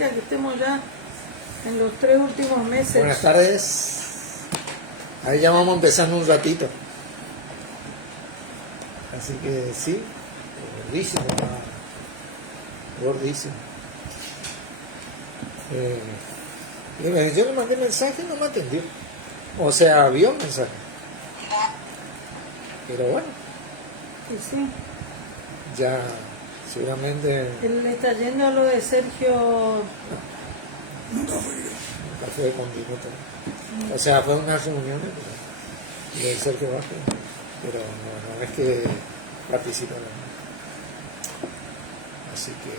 mentira que estemos ya en los 3 últimos meses. Buenas tardes. Ahí ya vamos empezando un ratito. Así que sí, gordísimo, gordísimo. Yo le mandé mensaje y no me atendió. O sea, vio el mensaje. Pero bueno. Sí, sí. Ya, seguramente. Él le está yendo a lo de Sergio. Nunca fue con Dinuto. O sea, fue unas reuniones de Sergio Vázquez. Pero no es que participa. Así que.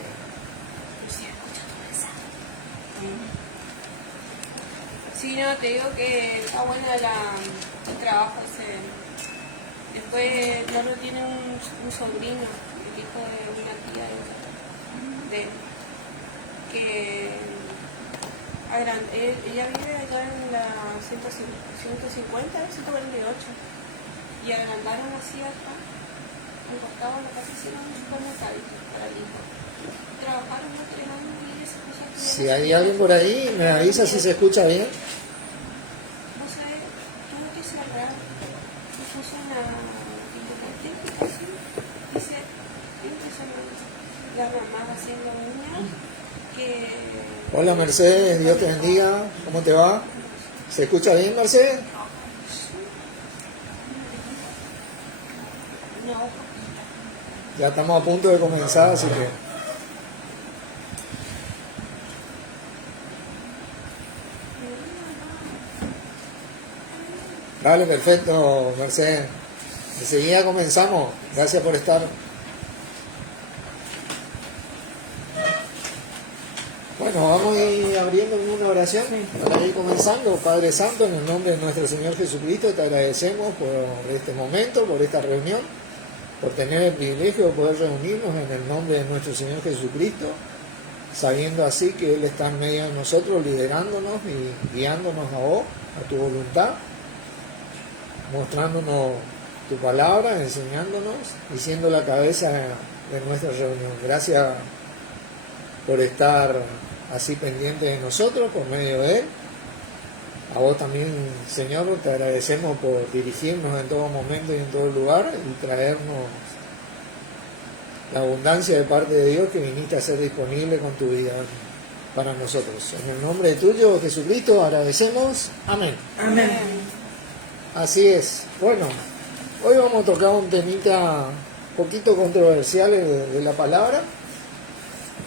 Sí, no, te digo que está buena el trabajo ese. Después Lolo tiene un sobrino, el hijo de una tía de él, que ella vive allá en la 150, 148, y agrandaron así acá, al costado de la casa, hicieron un supermercado para el hijo. Trabajaron los 3 años y esa cosa. Si hay alguien por ahí, me avisa si se escucha bien. No sé, tuvo que cerrar y puso una biblioteca así. Dice, impresionante. La mamá haciendo uñas que... Hola Mercedes, Dios te bendiga. ¿Cómo te va? ¿Se escucha bien, Mercedes? No, Ya estamos a punto de comenzar, así que... Vale, perfecto, Mercedes. Enseguida comenzamos. Gracias por estar. Bueno, vamos a ir abriendo una oración para ir comenzando. Padre Santo, en el nombre de nuestro Señor Jesucristo, te agradecemos por este momento, por esta reunión, por tener el privilegio de poder reunirnos en el nombre de nuestro Señor Jesucristo, sabiendo así que Él está en medio de nosotros, liderándonos y guiándonos a vos, a tu voluntad, mostrándonos tu palabra, enseñándonos y siendo la cabeza de nuestra reunión. Gracias por estar así pendiente de nosotros por medio de Él. A vos también, Señor, te agradecemos por dirigirnos en todo momento y en todo lugar y traernos la abundancia de parte de Dios que viniste a ser disponible con tu vida para nosotros. En el nombre tuyo, Jesucristo, agradecemos. Amén. Amén. Así es. Bueno, hoy vamos a tocar un temita poquito controversial de la palabra,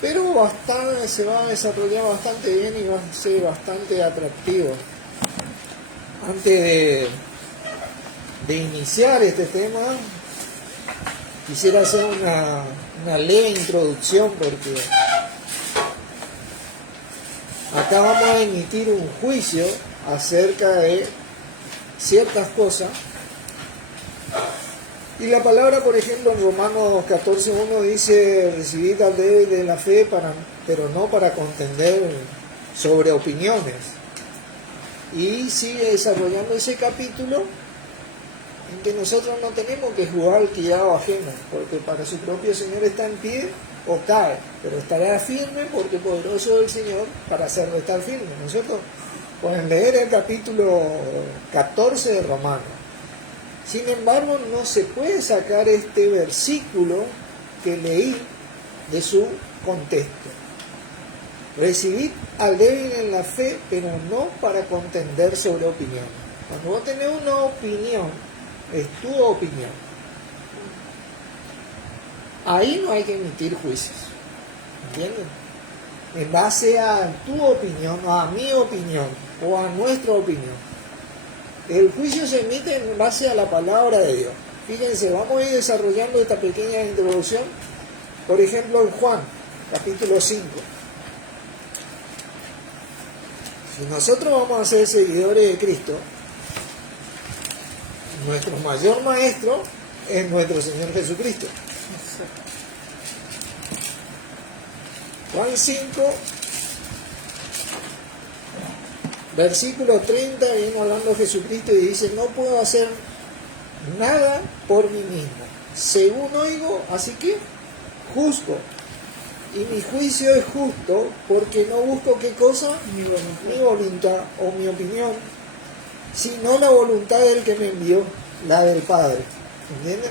pero se va a desarrollar bastante bien y va a ser bastante atractivo. Antes de iniciar este tema, quisiera hacer una leve introducción porque acá vamos a emitir un juicio acerca de ciertas cosas. Y la palabra, por ejemplo, en Romanos 14:1 dice: recibid al débil de la fe, pero no para contender sobre opiniones. Y sigue desarrollando ese capítulo en que nosotros no tenemos que jugar al criado ajeno, porque para su propio Señor está en pie o cae, pero estará firme porque poderoso es el Señor para hacerlo estar firme, ¿no es cierto? Pueden leer el capítulo 14 de Romanos. Sin embargo, no se puede sacar este versículo que leí de su contexto. Recibid al débil en la fe, pero no para contender sobre opiniones. Cuando vos tenés una opinión, es tu opinión. Ahí no hay que emitir juicios. ¿Entienden? En base a tu opinión, o a mi opinión, o a nuestra opinión. El juicio se emite en base a la palabra de Dios. Fíjense, vamos a ir desarrollando esta pequeña introducción. Por ejemplo, en Juan, capítulo 5. Si nosotros vamos a ser seguidores de Cristo, nuestro mayor maestro es nuestro Señor Jesucristo. Juan 5, versículo 30, viene hablando Jesucristo y dice: no puedo hacer nada por mí mismo. Según oigo, así que juzgo. Y mi juicio es justo porque no busco qué cosa, Mi mi voluntad o mi opinión, sino la voluntad del que me envió, la del Padre. ¿Entiendes?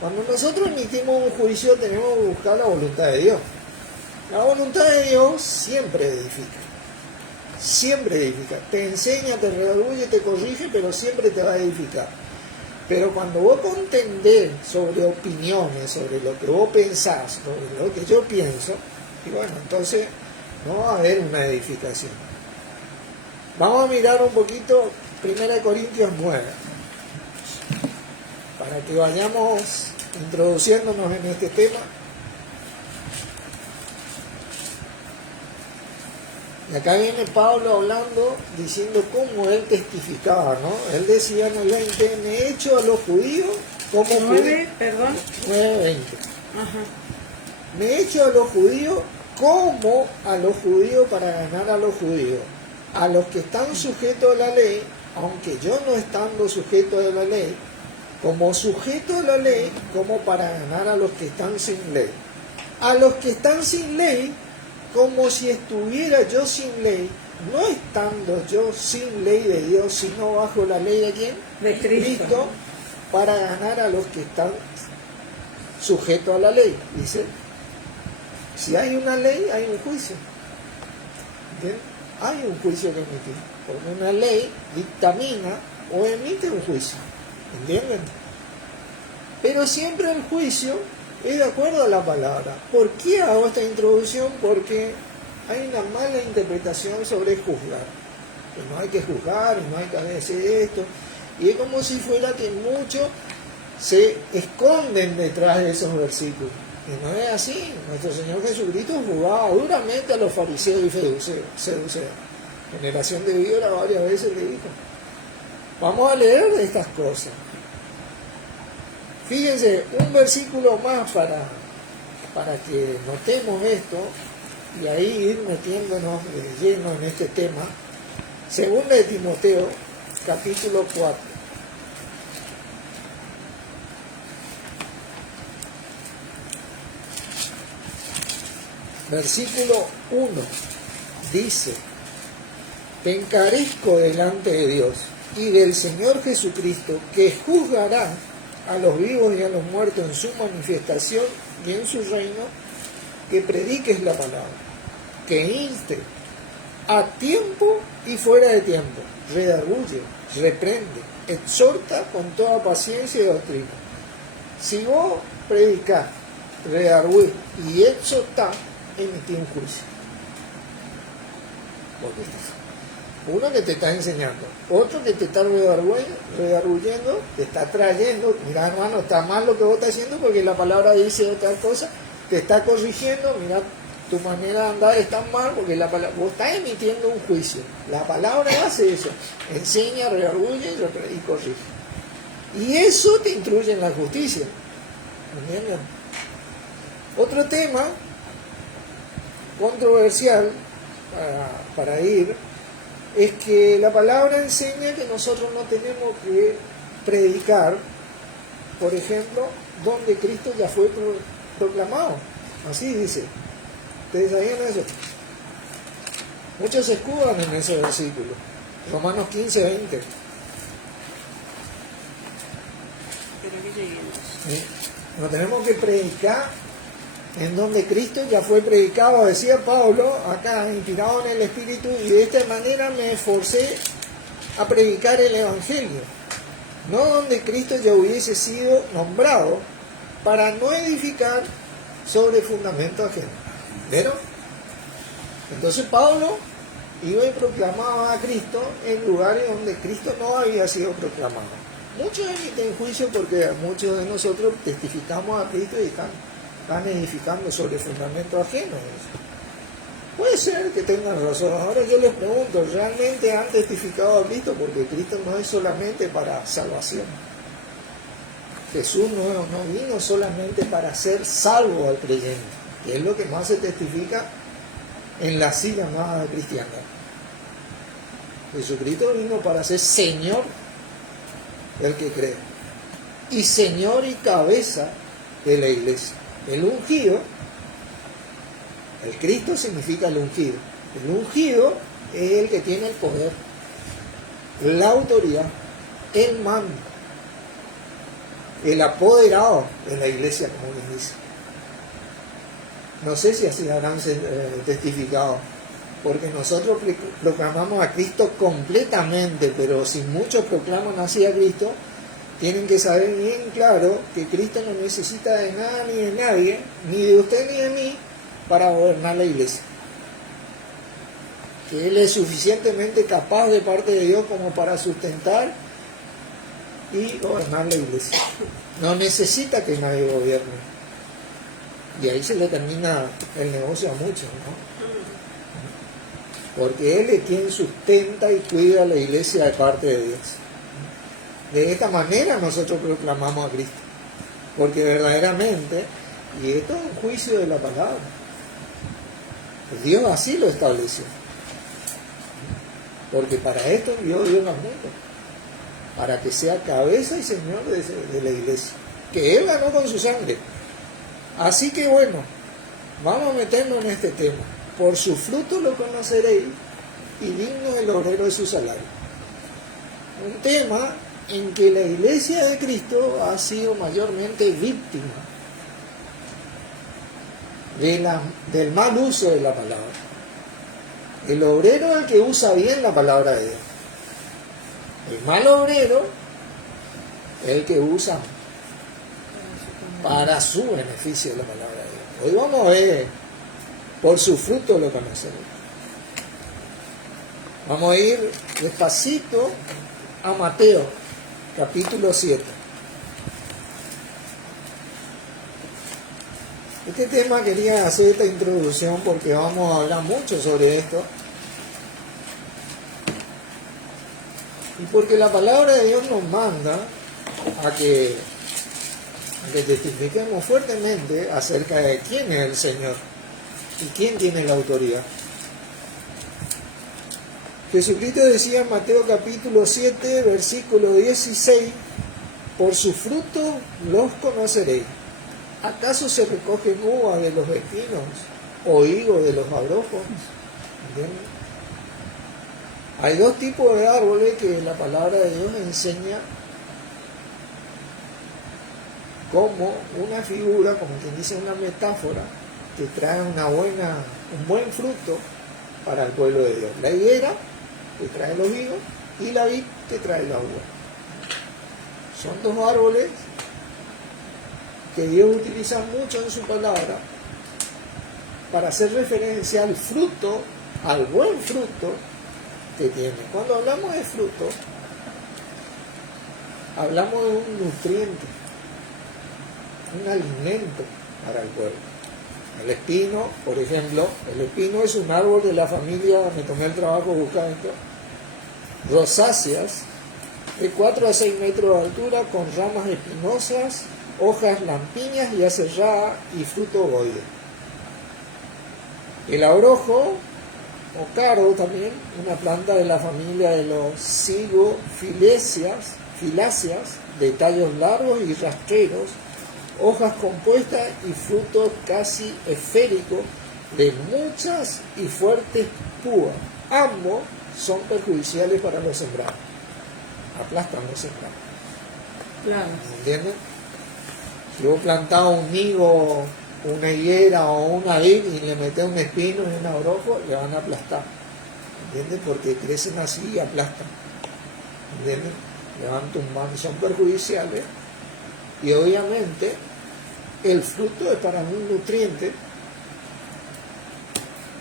Cuando nosotros emitimos un juicio tenemos que buscar la voluntad de Dios. La voluntad de Dios siempre edifica. Siempre edifica. Te enseña, te redarguye, te corrige, pero siempre te va a edificar. Pero cuando vos contendés sobre opiniones, sobre lo que vos pensás, sobre lo que yo pienso, y bueno, entonces no va a haber una edificación. Vamos a mirar un poquito 1 Corintios 9, para que vayamos introduciéndonos en este tema. Y acá viene Pablo hablando, diciendo cómo él testificaba, ¿no? Él decía en el 20, me he hecho a los judíos como 9, perdón. 9:20. Ajá. Me he hecho a los judíos como a los judíos para ganar a los judíos. A los que están sujetos a la ley, aunque yo no estando sujeto a la ley, como sujeto a la ley, como para ganar a los que están sin ley. A los que están sin ley, como si estuviera yo sin ley, no estando yo sin ley de Dios, sino bajo la ley de ¿quién? De Cristo. Para ganar a los que están sujetos a la ley. Dice, si hay una ley, hay un juicio. ¿Entiendes? Hay un juicio que emitir. Porque una ley dictamina o emite un juicio. ¿Entienden? Pero siempre el juicio es de acuerdo a la palabra. ¿Por qué hago esta introducción? Porque hay una mala interpretación sobre juzgar. Que no hay que juzgar, y no hay que hacer esto. Y es como si fuera que muchos se esconden detrás de esos versículos. Y no es así. Nuestro Señor Jesucristo juzgaba duramente a los fariseos y seduceos. Generación de víbora varias veces le dijo. Vamos a leer estas cosas. Fíjense, un versículo más para que notemos esto y ahí ir metiéndonos de lleno en este tema. Segunda de Timoteo, capítulo 4. Versículo 1 dice, te encarezco delante de Dios y del Señor Jesucristo, que juzgará a los vivos y a los muertos en su manifestación y en su reino, que prediques la palabra, que inste a tiempo y fuera de tiempo, redarguye, reprende, exhorta con toda paciencia y doctrina. Si vos predicás, redarguís y exhortás, emití un juicio. Uno que te está enseñando, otro que te está redarguyendo, te está trayendo, mira hermano, está mal lo que vos estás haciendo porque la palabra dice otra cosa, te está corrigiendo, mira, tu manera de andar está mal porque la palabra, vos estás emitiendo un juicio. La palabra hace eso, enseña, redarguye y corrige. Y eso te instruye en la justicia. ¿Entienden? Otro tema controversial para ir es que la palabra enseña que nosotros no tenemos que predicar, por ejemplo, donde Cristo ya fue proclamado. Así dice. ¿Ustedes sabían eso? Muchos se escudan en ese versículo. Romanos 15, 20. Pero que lleguemos. No tenemos que predicar en donde Cristo ya fue predicado, decía Pablo, acá inspirado en el Espíritu, y de esta manera me esforcé a predicar el Evangelio, no donde Cristo ya hubiese sido nombrado, para no edificar sobre fundamento ajeno. ¿Vieron? Entonces Pablo iba y proclamaba a Cristo en lugares donde Cristo no había sido proclamado. Muchos emiten juicio porque muchos de nosotros testificamos a Cristo y están edificando sobre fundamento ajeno. Puede ser que tengan razón. Ahora yo les pregunto, ¿realmente han testificado a Cristo? Porque Cristo no es solamente para salvación. Jesús no vino solamente para ser salvo al creyente, que es lo que más se testifica en la así llamada cristiandad. Jesucristo vino para ser Señor del que cree y Señor y cabeza de la iglesia. El ungido El Cristo significa el ungido. El ungido es el que tiene el poder, la autoridad, el mando, el apoderado de la iglesia, como les dice. No sé si así habrán testificado, porque nosotros proclamamos a Cristo completamente, pero si muchos proclaman así a Cristo, tienen que saber bien claro que Cristo no necesita de nada ni de nadie, ni de usted ni de mí, para gobernar la iglesia. Que Él es suficientemente capaz de parte de Dios como para sustentar y gobernar la iglesia. No necesita que nadie gobierne. Y ahí se le termina el negocio a muchos, ¿no? Porque Él es quien sustenta y cuida la iglesia de parte de Dios. De esta manera nosotros proclamamos a Cristo. Porque verdaderamente, y esto es un juicio de la palabra, Dios así lo estableció. Porque para esto envió Dios al mundo, para que sea cabeza y señor de la iglesia, que Él ganó con su sangre. Así que bueno, vamos a meternos en este tema. Por su fruto lo conoceréis, y digno el obrero de su salario. Un tema en que la iglesia de Cristo ha sido mayormente víctima del mal uso de la palabra. El obrero es el que usa bien la palabra de Dios. El mal obrero es el que usa para su beneficio la palabra de Dios. Hoy vamos a ver, por su fruto lo conocemos. Vamos a ir despacito a Mateo, capítulo 7. Este tema quería hacer esta introducción porque vamos a hablar mucho sobre esto. Y porque la palabra de Dios nos manda a que testifiquemos fuertemente acerca de quién es el Señor y quién tiene la autoridad. Jesucristo decía en Mateo capítulo 7, versículo 16, por su fruto los conoceréis. ¿Acaso se recogen uvas de los espinos o higos de los abrojos? ¿Entienden? Hay dos tipos de árboles que la palabra de Dios enseña como una figura, como quien dice una metáfora, que trae un buen fruto para el pueblo de Dios. La higuera, que trae los higos, y la vid, que trae la uva. Son dos árboles que Dios utiliza mucho en su palabra para hacer referencia al fruto, al buen fruto que tiene. Cuando hablamos de fruto, hablamos de un nutriente, un alimento para el pueblo. El espino, por ejemplo, el espino es un árbol de la familia, me tomé el trabajo buscando, rosáceas, de 4 a 6 metros de altura, con ramas espinosas, hojas lampiñas y aserradas y fruto ovoide. El abrojo, o cardo también, una planta de la familia de los filáceas, de tallos largos y rastreros, hojas compuestas y frutos casi esféricos de muchas y fuertes púas. Ambos son perjudiciales para los sembrados. Aplastan los sembrados. Claro. ¿Entienden? Si vos plantás un higo, una higuera o una vid y le metés un espino y un abrojo, le van a aplastar. ¿Entienden? Porque crecen así y aplastan. ¿Entienden? Le van tumbando, son perjudiciales. Y obviamente el fruto es para un nutriente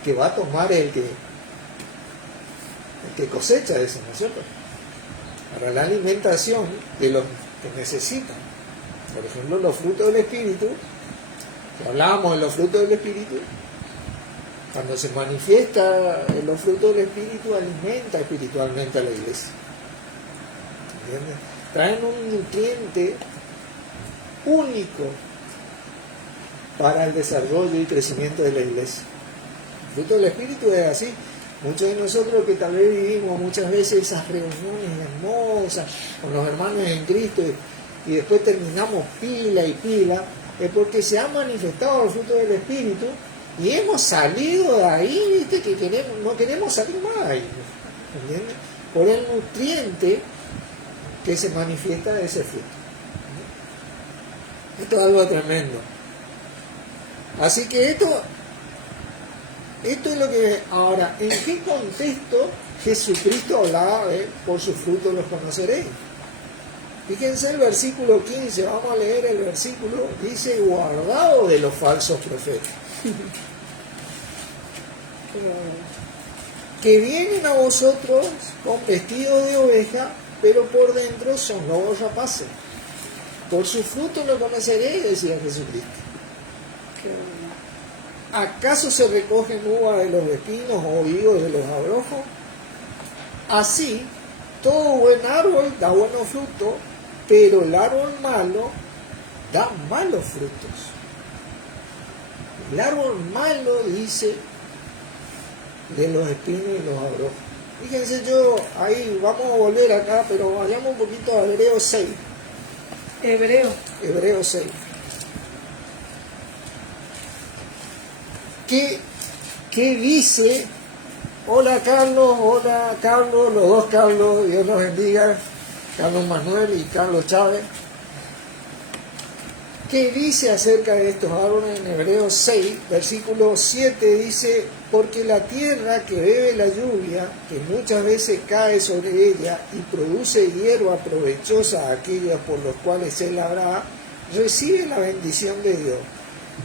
que va a tomar el que cosecha eso, ¿no es cierto? Para la alimentación de los que necesitan. Por ejemplo, los frutos del Espíritu, que hablábamos de los frutos del Espíritu, cuando se manifiesta en los frutos del Espíritu, alimenta espiritualmente a la iglesia. ¿Entiendes? Traen un nutriente único para el desarrollo y crecimiento de la iglesia. El fruto del Espíritu es así. Muchos de nosotros que tal vez vivimos muchas veces esas reuniones hermosas con los hermanos en Cristo y después terminamos pila y pila, es porque se ha manifestado el fruto del Espíritu Y hemos salido de ahí, viste, que no queremos salir más de ahí, ¿entiendes? Por el nutriente que se manifiesta de ese fruto. Esto es algo tremendo. Así que esto es lo que... Ahora, ¿en qué contexto Jesucristo hablaba de por su fruto los conoceréis? Fíjense el versículo 15, vamos a leer el versículo, dice, guardado de los falsos profetas, que vienen a vosotros con vestidos de oveja, pero por dentro son lobos rapaces. Por su fruto lo conoceréis, decía Jesucristo. ¿Acaso se recogen uvas de los espinos o higos de los abrojos? Así, todo buen árbol da buenos frutos, pero el árbol malo da malos frutos. El árbol malo, dice, de los espinos y los abrojos. Fíjense, ahí vamos a volver acá, pero vayamos un poquito a Hebreos 6. Hebreos 6. ¿Qué dice? Hola Carlos, los dos Carlos, Dios los bendiga, Carlos Manuel y Carlos Chávez. ¿Qué dice acerca de estos árboles en Hebreos 6, versículo 7? Dice, porque la tierra que bebe la lluvia, que muchas veces cae sobre ella y produce hierba provechosa a aquellas por los cuales se labra, recibe la bendición de Dios.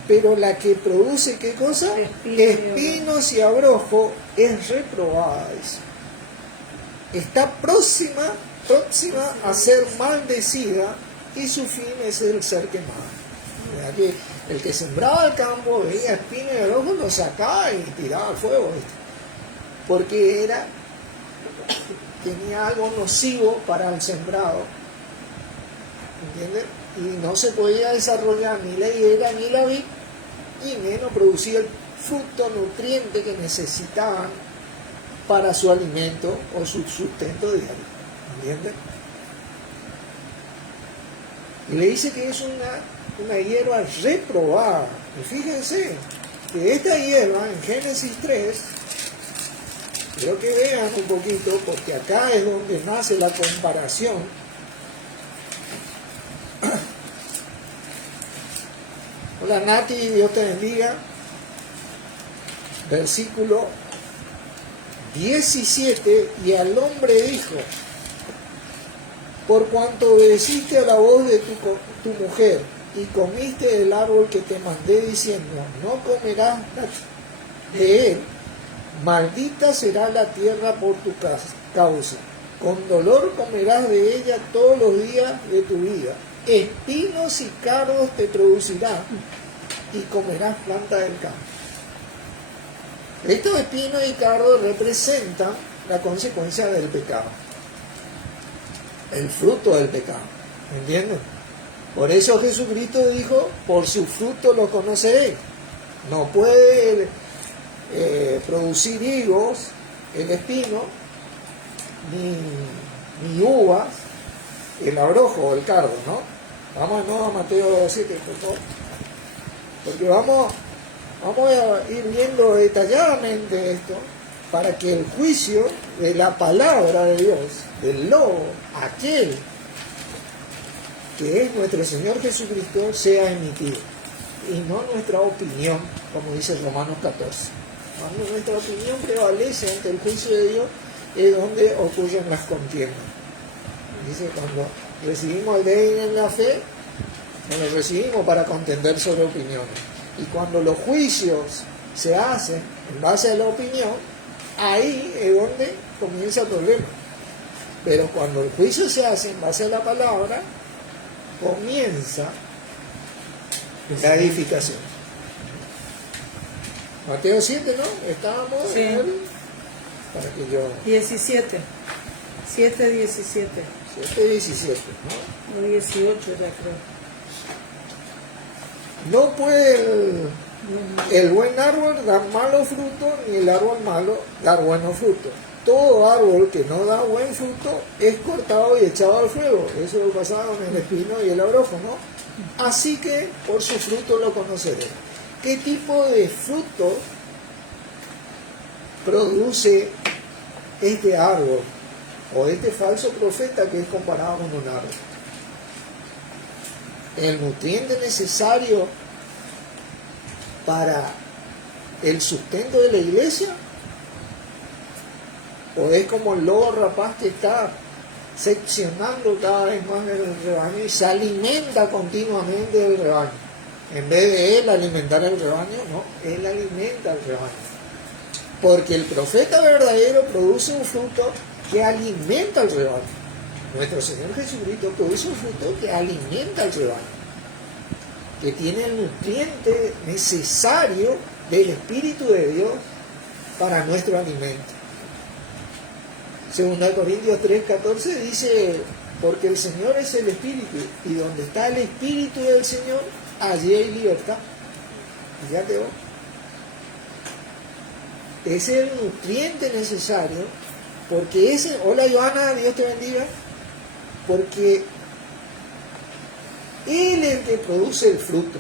Pero la que produce, ¿qué cosa? Espinos y abrojo, es reprobada, dice. Está próxima a ser maldecida y su fin es el ser quemado. ¿Verdad? Que el que sembraba el campo veía espinos y abrojos, lo sacaba y tiraba al fuego, ¿viste? Porque tenía algo nocivo para el sembrado, ¿entiendes? Y no se podía desarrollar ni la higuera ni la vid, y menos producir el fruto nutriente que necesitaban para su alimento o su sustento diario. ¿Entiendes? Y le dice que es una hierba reprobada. Y fíjense que esta hierba en Génesis 3, creo que vean un poquito, porque acá es donde nace la comparación. Hola Nati, Dios te bendiga. Versículo 17, y al hombre dijo, por cuanto obedeciste a la voz de tu mujer y comiste del árbol que te mandé diciendo, no comerás de él, maldita será la tierra por tu causa, con dolor comerás de ella todos los días de tu vida, espinos y cardos te producirá y comerás planta del campo. Estos espinos y cardos representan la consecuencia del pecado, el fruto del pecado, ¿entienden? Por eso Jesucristo dijo, por su fruto lo conoceréis. No puede producir higos el espino, ni uvas el abrojo o el cardo, ¿no? Vamos a Mateo 7, por favor. Porque vamos a ir viendo detalladamente esto, para que el juicio de la palabra de Dios, del lobo, aquel que es nuestro Señor Jesucristo, sea emitido, y no nuestra opinión, como dice Romanos 14. Cuando nuestra opinión prevalece ante el juicio de Dios, es donde ocurren las contiendas. Dice, cuando recibimos el débil en la fe, no lo recibimos para contender sobre opiniones. Y cuando los juicios se hacen en base a la opinión, ahí es donde comienza el problema. Pero cuando el juicio se hace en base a la palabra, comienza la edificación. Mateo 7, ¿no? Estábamos Sí. en el... Para que yo... 17. 7:17. 7:17, ¿no? O 18 ya creo. No puede el buen árbol dar malos frutos, ni el árbol malo dar buenos frutos. Todo árbol que no da buen fruto es cortado y echado al fuego. Eso lo pasaba con el espino y el abrojo, ¿no? Así que por su fruto lo conoceré. ¿Qué tipo de fruto produce este árbol o este falso profeta que es comparado con un árbol? El nutriente necesario para el sustento de la iglesia, o es como el lobo rapaz que está seccionando cada vez más el rebaño y se alimenta continuamente del rebaño. En vez de él alimentar el rebaño, no, él alimenta el rebaño. Porque el profeta verdadero produce un fruto que alimenta al rebaño. Nuestro Señor Jesucristo produce un fruto que alimenta al rebaño, que tiene el nutriente necesario del Espíritu de Dios para nuestro alimento. Según Corintios 3:14 dice, porque el Señor es el Espíritu, y donde está el Espíritu del Señor, allí hay libertad. Fíjate vos. Es el nutriente necesario, porque ese, hola Joana, Dios te bendiga, porque Él es el que produce el fruto.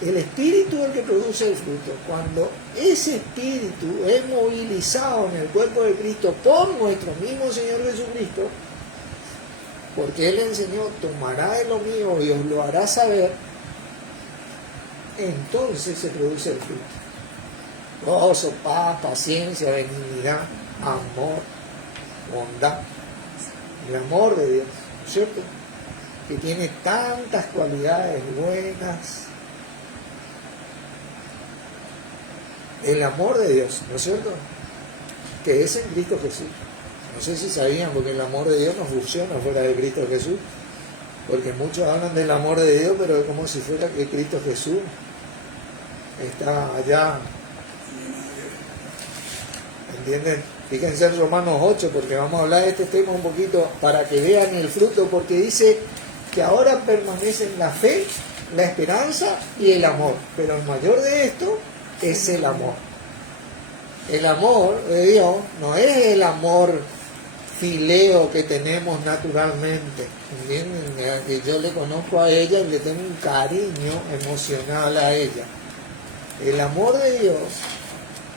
El Espíritu es el que produce el fruto. Cuando ese Espíritu es movilizado en el cuerpo de Cristo por nuestro mismo Señor Jesucristo, porque Él le enseñó, tomará de lo mío y os lo hará saber, entonces se produce el fruto. Gozo, paz, paciencia, benignidad, amor, bondad. El amor de Dios, ¿cierto? Que tiene tantas cualidades buenas. El amor de Dios, ¿no es cierto? Que es en Cristo Jesús. No sé si sabían, porque el amor de Dios no funciona fuera de Cristo Jesús. Porque muchos hablan del amor de Dios, pero es como si fuera que Cristo Jesús está allá. ¿Entienden? Fíjense en Romanos 8, porque vamos a hablar de este tema un poquito para que vean el fruto, porque dice que ahora permanecen la fe, la esperanza y el amor. Pero el mayor de esto es el amor. El amor de Dios no es el amor fileo que tenemos naturalmente. ¿Entienden? Que yo le conozco a ella y le tengo un cariño emocional a ella. El amor de Dios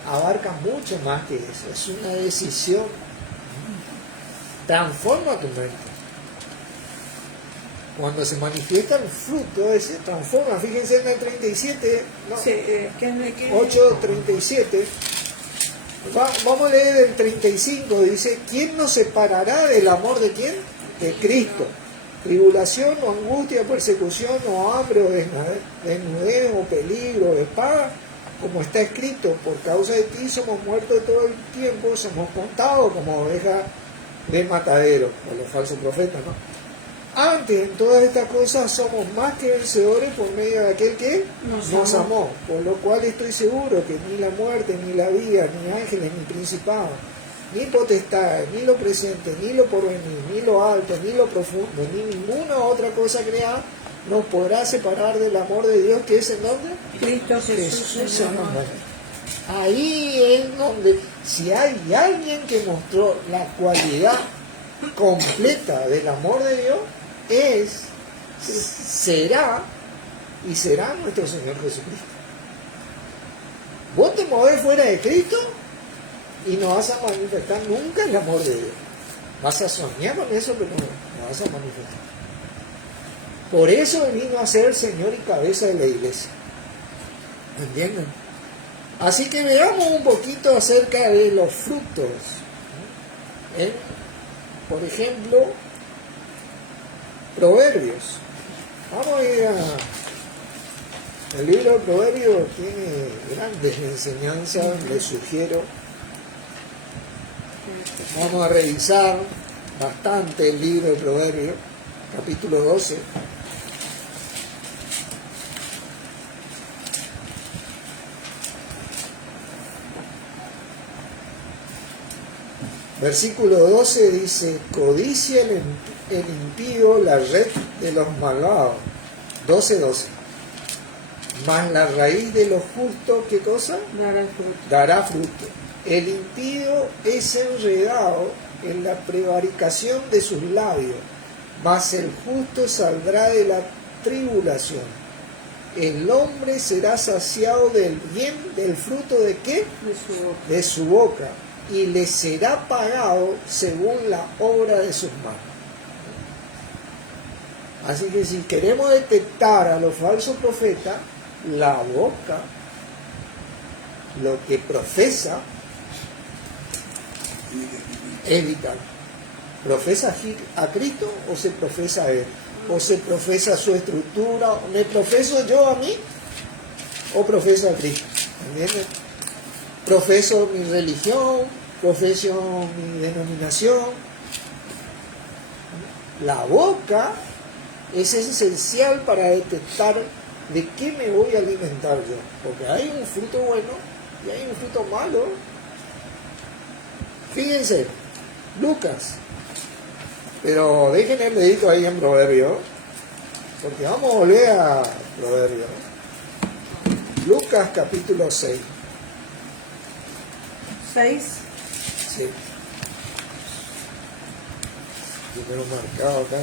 abarca mucho más que eso. Es una decisión. Transforma tu mente. Cuando se manifiesta el fruto, se transforma. Fíjense en el 37, ¿no? Sí, 8:37. Vamos a leer el 35. Dice, ¿quién nos separará del amor de quién? De Cristo. Tribulación o angustia, persecución o hambre o desnudez o peligro o espada, como está escrito, por causa de ti somos muertos todo el tiempo, somos contados como ovejas de matadero, o los falsos profetas, ¿no? Antes, en todas estas cosas somos más que vencedores por medio de aquel que nos amó, por lo cual estoy seguro que ni la muerte, ni la vida, ni ángeles, ni principados, ni potestades, ni lo presente, ni lo porvenir, ni lo alto, ni lo profundo, ni ninguna otra cosa creada nos podrá separar del amor de Dios que es en donde Cristo Jesús, Señor. Ahí es donde, si hay alguien que mostró la cualidad completa del amor de Dios, será nuestro Señor Jesucristo. Vos te movés fuera de Cristo y no vas a manifestar nunca el amor de Dios. Vas a soñar con eso, pero no vas a manifestar. Por eso vino a ser Señor y cabeza de la iglesia. ¿Entienden? Así que veamos un poquito acerca de los frutos. Por ejemplo, Proverbios. Vamos a ir el libro de Proverbios tiene grandes enseñanzas, les sugiero. Vamos a revisar bastante el libro de Proverbios, capítulo 12. Versículo 12 dice, codicia el impío la red de los malvados. 12:12. Mas la raíz de los justos, ¿qué cosa? dará fruto. Dará fruto. El impío es enredado en la prevaricación de sus labios, mas el justo saldrá de la tribulación. el hombre será saciado del bien del fruto de ¿qué? De su boca. De su boca, y le será pagado según la obra de sus manos. Así que si queremos detectar a los falsos profetas, la boca, lo que profesa, es vital. ¿Profesa a Cristo o se profesa a Él? ¿O se profesa su estructura? ¿Me profeso yo a mí o profeso a Cristo? ¿Entiendes? Profeso mi religión, profeso mi denominación. La boca es esencial para detectar de qué me voy a alimentar yo. Porque hay un fruto bueno y hay un fruto malo. Fíjense, Lucas. Pero dejen el dedito ahí en Proverbio, porque vamos a volver a Proverbio. Lucas capítulo 6. 6. Sí. Yo tengo marcado acá.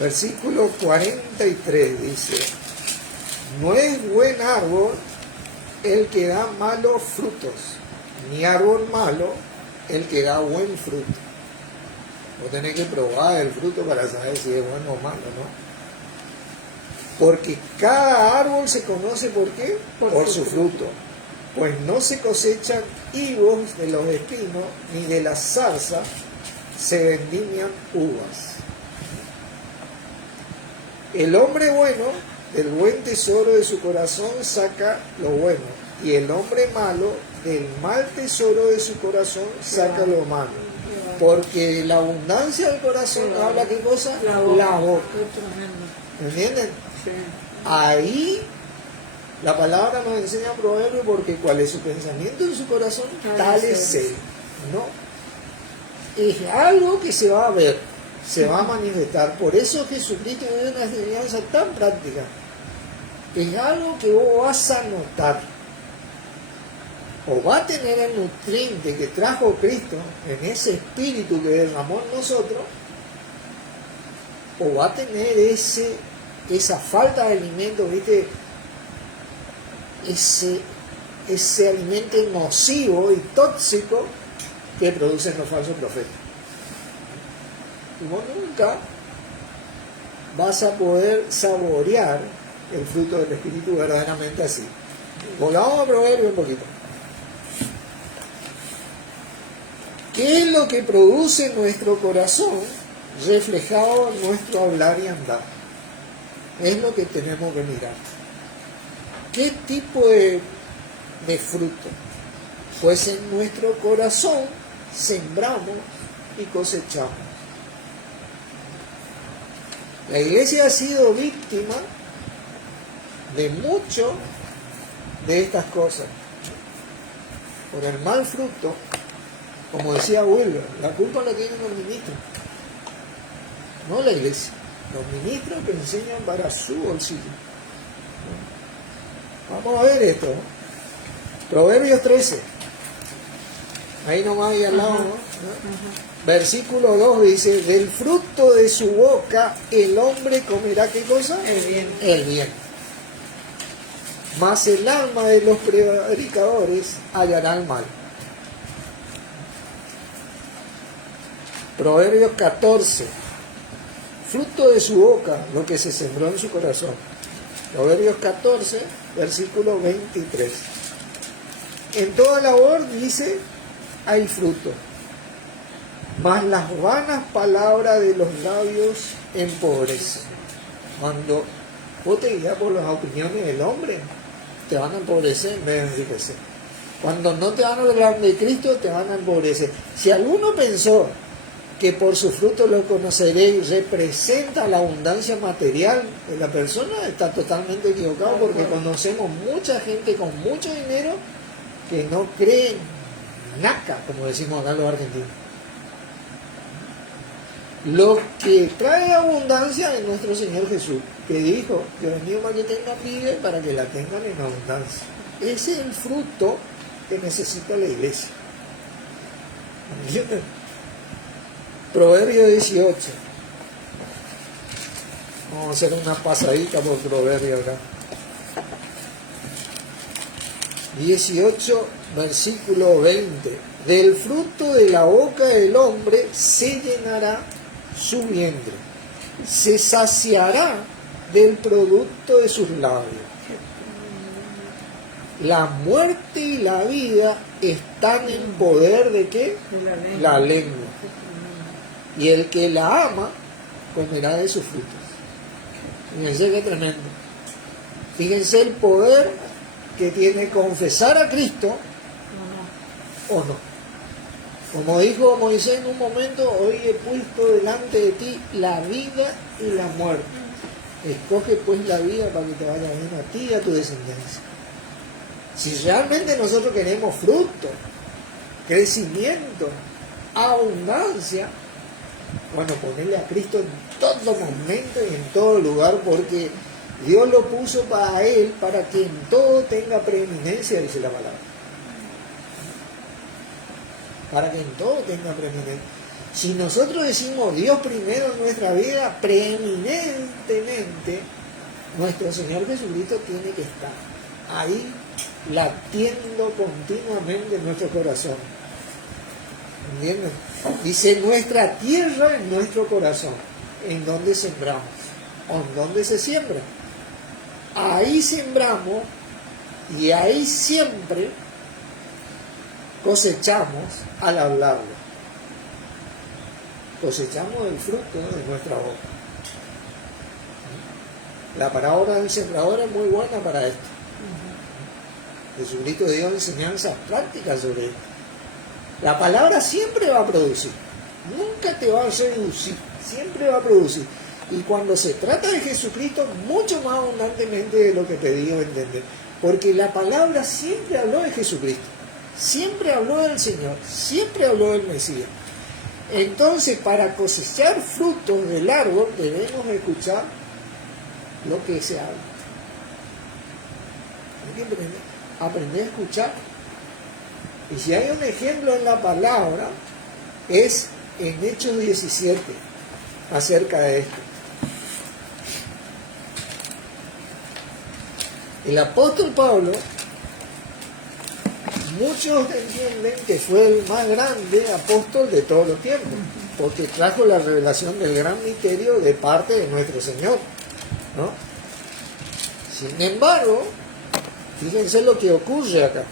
Versículo 43 dice: no es buen árbol el que da malos frutos, ni árbol malo el que da buen fruto. Vos tenés que probar el fruto para saber si es bueno o malo, ¿no? Porque cada árbol se conoce ¿por qué? Por su fruto. Pues no se cosechan higos de los espinos, ni de la zarza se vendimian uvas. El hombre bueno del buen tesoro de su corazón saca lo bueno, y el hombre malo del mal tesoro de su corazón saca lo malo. Porque la abundancia del corazón habla ¿qué cosa? La boca. La boca. Es tremendo. ¿Entienden? Sí. Ahí la palabra nos enseña Proverbio, porque cuál es su pensamiento en su corazón, tal es él, ¿no? Es algo que se va a ver, se va a manifestar. Por eso Jesucristo dio una enseñanza tan práctica. Es algo que vos vas a notar, o va a tener el nutriente que trajo Cristo en ese espíritu que derramó en nosotros, o va a tener esa falta de alimento, ¿viste? Ese alimento nocivo y tóxico que producen los falsos profetas. Y vos nunca vas a poder saborear el fruto del Espíritu verdaderamente así. Volvamos a Proverbio un poquito. ¿Qué es lo que produce nuestro corazón reflejado en nuestro hablar y andar? Es lo que tenemos que mirar. ¿Qué tipo de fruto? Pues en nuestro corazón sembramos y cosechamos. La iglesia ha sido víctima de mucho de estas cosas. Por el mal fruto, como decía Wilber, la culpa la tienen los ministros, no la iglesia. Los ministros que enseñan para su bolsillo. Vamos a ver esto. Proverbios 13. Ahí nomás ahí al lado, ¿no? Versículo 2 dice: del fruto de su boca el hombre comerá ¿qué cosa? El bien. El bien. Mas el alma de los prevaricadores hallará el mal. Proverbios 14. Fruto de su boca, lo que se sembró en su corazón. Proverbios 14, versículo 23. En toda labor, dice, hay fruto, mas las vanas palabras de los labios empobrecen. Cuando vos te guías por las opiniones del hombre, te van a empobrecer en vez de enriquecer. Cuando no te van a hablar de Cristo, te van a empobrecer. Si alguno pensó que por su fruto lo conoceréis representa la abundancia material de la persona, está totalmente equivocado, porque conocemos mucha gente con mucho dinero que no cree naca, como decimos acá los argentinos. Lo que trae abundancia es nuestro Señor Jesús, que dijo: yo he venido para que tengan vida y para que la tengan en abundancia. Ese es el fruto que necesita la iglesia. ¿Entienden? Proverbio 18. Vamos a hacer una pasadita por Proverbio acá. 18, versículo 20. Del fruto de la boca del hombre se llenará su vientre, se saciará del producto de sus labios. La muerte y la vida están en poder de ¿qué? La lengua. Y el que la ama comerá de sus frutos. Fíjense qué tremendo. Fíjense el poder que tiene confesar a Cristo o no. Como dijo Moisés en un momento, hoy he puesto delante de ti la vida y la muerte. Escoge pues la vida para que te vaya bien a ti y a tu descendencia. Si realmente nosotros queremos fruto, crecimiento, abundancia, bueno, ponerle a Cristo en todo momento y en todo lugar, porque Dios lo puso para Él, para que en todo tenga preeminencia, dice la palabra. Para que en todo tenga preeminencia. Si nosotros decimos Dios primero en nuestra vida, preeminentemente, nuestro Señor Jesucristo tiene que estar ahí, latiendo continuamente en nuestro corazón. ¿Entienden? Dice nuestra tierra en nuestro corazón, en donde sembramos, o en donde se siembra. Ahí sembramos y ahí siempre cosechamos al hablarlo. Cosechamos el fruto de nuestra boca. La parábola del sembrador es muy buena para esto. Jesucristo dio enseñanzas prácticas sobre esto. La palabra siempre va a producir, nunca te va a seducir, siempre va a producir. Y cuando se trata de Jesucristo, mucho más abundantemente de lo que te digo entender. Porque la palabra siempre habló de Jesucristo, siempre habló del Señor, siempre habló del Mesías. Entonces, para cosechar frutos del árbol, debemos escuchar lo que se habla. Hay que aprender a escuchar. Y si hay un ejemplo en la palabra, es en Hechos 17, acerca de esto. El apóstol Pablo, muchos entienden que fue el más grande apóstol de todos los tiempos, porque trajo la revelación del gran misterio de parte de nuestro Señor, ¿no? Sin embargo, fíjense lo que ocurre acá.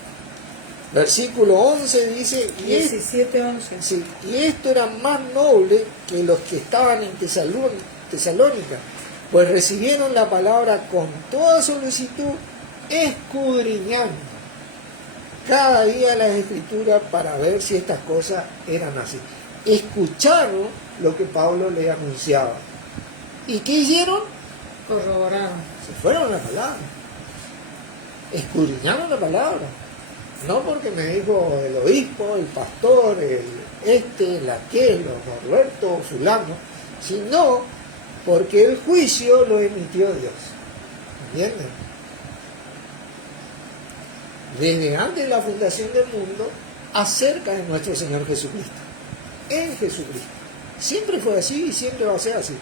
Versículo 11 dice, 17:11. sí, y esto era más noble que los que estaban en Tesalónica, pues recibieron la palabra con toda solicitud, escudriñando cada día las escrituras para ver si estas cosas eran así. Escucharon lo que Pablo les anunciaba. ¿Y qué hicieron? Corroboraron. Se fueron a la palabra. Escudriñaron la palabra. No porque me dijo el obispo, el pastor, el aquel, o Norberto, o fulano, sino porque el juicio lo emitió Dios. ¿Entienden? Desde antes de la fundación del mundo, acerca de nuestro Señor Jesucristo. En Jesucristo. Siempre fue así y siempre va a ser así.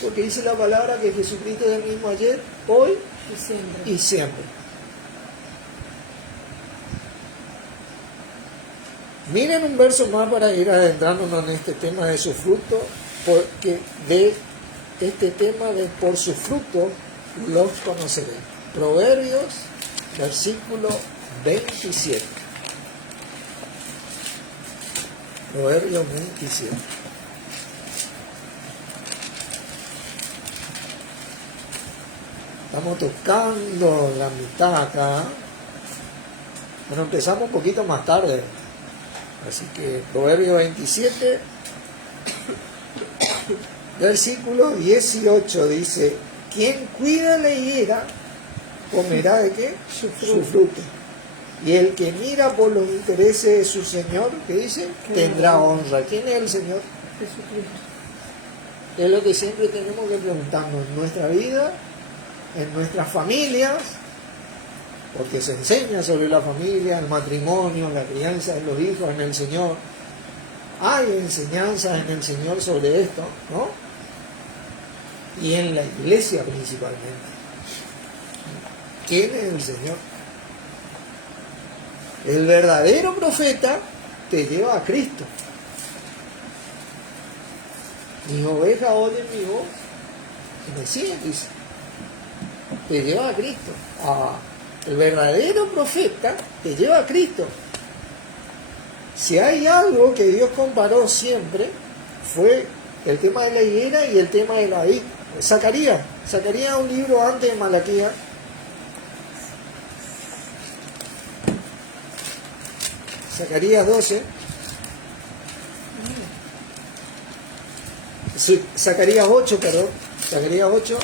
Porque dice la palabra que Jesucristo es el mismo ayer, hoy y siempre. Miren un verso más para ir adentrándonos en este tema de su fruto, porque de este tema de por su fruto los conoceré. Proverbios, versículo 27. Proverbios 27. Estamos tocando la mitad acá. Bueno, empezamos un poquito más tarde. Así que Proverbio 27, versículo 18 dice, quien cuida la higuera, comerá de qué? Su fruto. Y el que mira por los intereses de su Señor, ¿qué dice? Tendrá honra. ¿Quién es el Señor? Jesucristo. Es lo que siempre tenemos que preguntarnos en nuestra vida, en nuestras familias, porque se enseña sobre la familia, el matrimonio, la crianza de los hijos en el Señor. hay enseñanzas en el Señor sobre esto, ¿no? Y en la iglesia principalmente. ¿Quién es el Señor? El verdadero profeta te lleva a Cristo. Mis ovejas oyen mi voz y me siguen, dice. Te lleva a Cristo. El verdadero profeta te lleva a Cristo. Si hay algo que Dios comparó siempre, fue el tema de la higuera y el tema de la vid. Zacarías es un libro antes de Malaquías. Zacarías 12. Sí, Zacarías 8, perdón. Zacarías 8,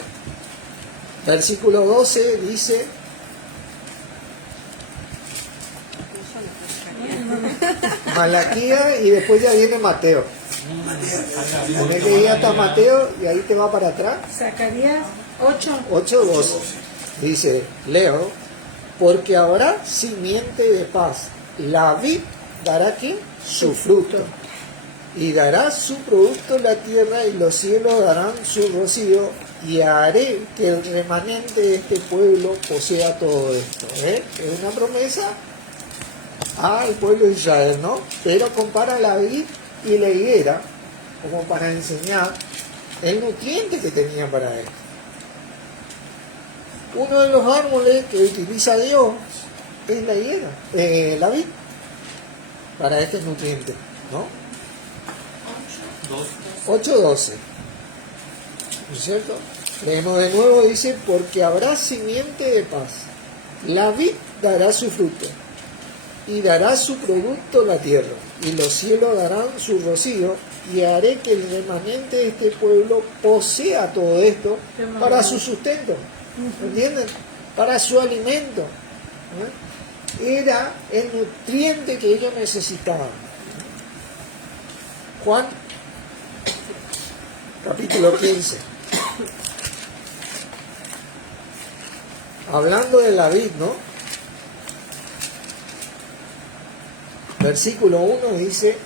versículo 12 dice: Malaquías y después ya viene Mateo. Tenés que ir hasta Mateo y ahí te va para atrás. Zacarías 8. 8:12. Dice, leo: porque habrá simiente de paz. La vid dará aquí su fruto. Y dará su producto la tierra y los cielos darán su rocío. Y haré que el remanente de este pueblo posea todo esto. Es una promesa al pueblo de Israel, ¿no? Pero compara la vid y la higuera como para enseñar el nutriente que tenía para esto. Uno de los árboles que utiliza Dios es la higuera, la vid, para este nutriente, ¿no? 8:12. ¿No es cierto? Leemos de nuevo, dice: porque habrá simiente de paz. La vid dará su fruto y dará su producto la tierra, y los cielos darán su rocío, y haré que el remanente de este pueblo posea todo esto para su sustento. ¿Entienden? Para su alimento. Era el nutriente que ellos necesitaban. Juan, capítulo 15. Hablando de la vid, ¿no? Versículo 1 dice: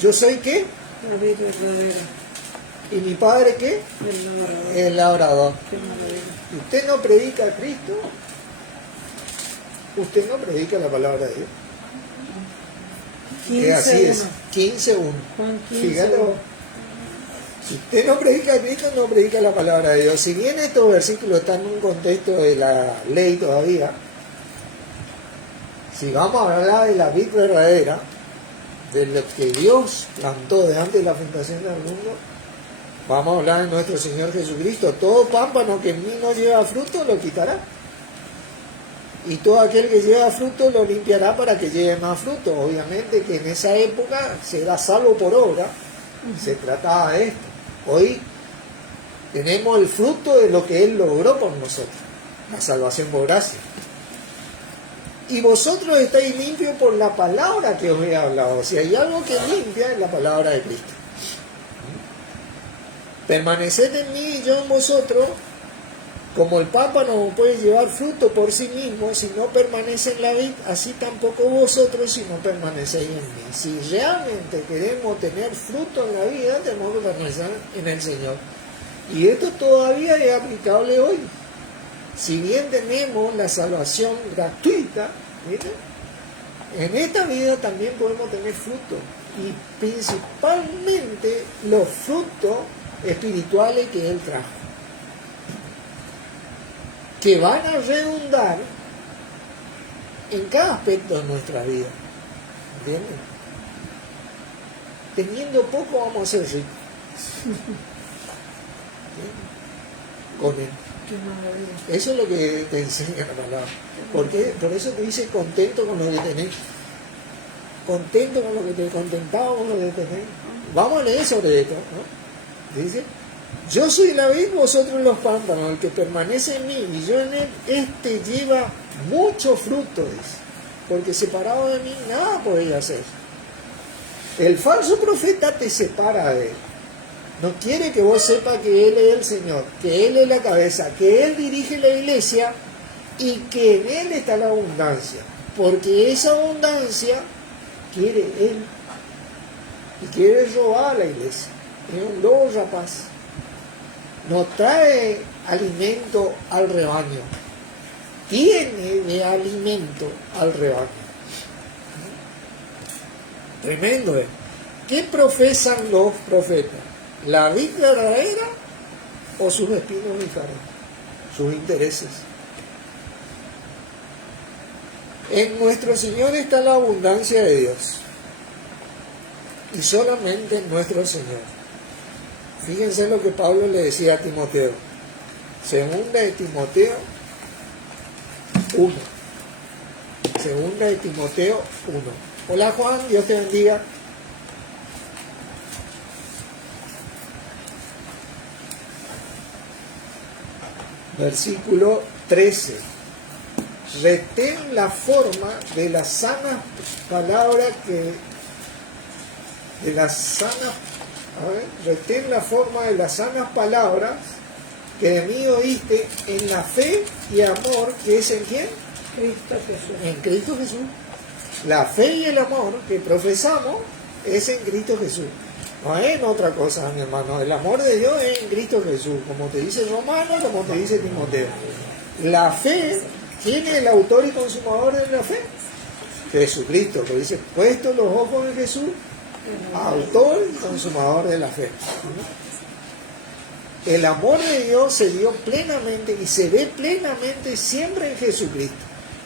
yo soy ¿qué? La vid verdadera. ¿Y mi padre qué? El labrador. El labrador. Qué maravilla. Usted no predica a Cristo, usted no predica la palabra de Dios. 15, Así es, 1. 15:1. Juan 15, Fíjate 1. vos. Si usted no predica a Cristo, no predica la palabra de Dios. Si bien estos versículos están en un contexto de la ley todavía, si vamos a hablar de la vid verdadera, de lo que Dios plantó delante de la fundación del mundo, vamos a hablar de nuestro Señor Jesucristo. Todo pámpano que en mí no lleva fruto, lo quitará. Y todo aquel que lleva fruto, lo limpiará para que lleve más fruto. Obviamente que en esa época será salvo por obra. Se trataba de esto. Hoy tenemos el fruto de lo que Él logró por nosotros. La salvación por gracia. Y vosotros estáis limpios por la palabra que os he hablado. Si hay algo que limpia, es la palabra de Cristo. Permaneced en mí y yo en vosotros. Como el pámpano no puede llevar fruto por sí mismo si no permanece en la vid, así tampoco vosotros si no permanecéis en mí. Si realmente queremos tener fruto en la vida, tenemos que permanecer en el Señor. Y esto todavía es aplicable hoy. Si bien tenemos la salvación gratuita, ¿miren? En esta vida también podemos tener fruto. Y principalmente los frutos espirituales que Él trajo, que van a redundar en cada aspecto de nuestra vida. ¿Entienden? Teniendo poco vamos a ser ricos. ¿Entienden? Con Él. Qué maravilla. Eso es lo que te enseña la palabra. Porque por eso te dice contento con lo que tenés. Contento con lo que te contentado con lo que tenés. Vamos a leer sobre esto, ¿no? Dice: yo soy la vid, vosotros los pámpanos, el que permanece en mí y yo en él, este lleva mucho fruto, dice, porque separado de mí nada podéis hacer. El falso profeta te separa de él. No quiere que vos sepas que Él es el Señor, que Él es la cabeza, que Él dirige la iglesia y que en Él está la abundancia. Porque esa abundancia quiere Él. y quiere robar a la iglesia. Es un lobo rapaz. No trae alimento al rebaño. Tiene de alimento al rebaño. Tremendo, ¿eh? ¿Qué profesan los profetas? ¿La vid verdadera o sus espinos diferentes? Sus intereses. En nuestro Señor está la abundancia de Dios. Y solamente en nuestro Señor. Fíjense lo que Pablo le decía a Timoteo. Segunda de Timoteo 1. Segunda de Timoteo 1. Hola Juan, Dios te bendiga. Versículo 13. Retén la forma de la sana palabra retén la forma de las sanas palabras que de mí oíste en la fe y amor que es en ¿quién? Cristo Jesús. En Cristo Jesús. La fe y el amor que profesamos es en Cristo Jesús. No es en otra cosa, mi hermano. El amor de Dios es en Cristo Jesús, como te dice Romano, como te dice Timoteo. La fe, ¿quién es el autor y consumador de la fe? Jesucristo, que dice, puesto los ojos en Jesús, autor y consumador de la fe. El amor de Dios se dio plenamente y se ve plenamente siempre en Jesucristo.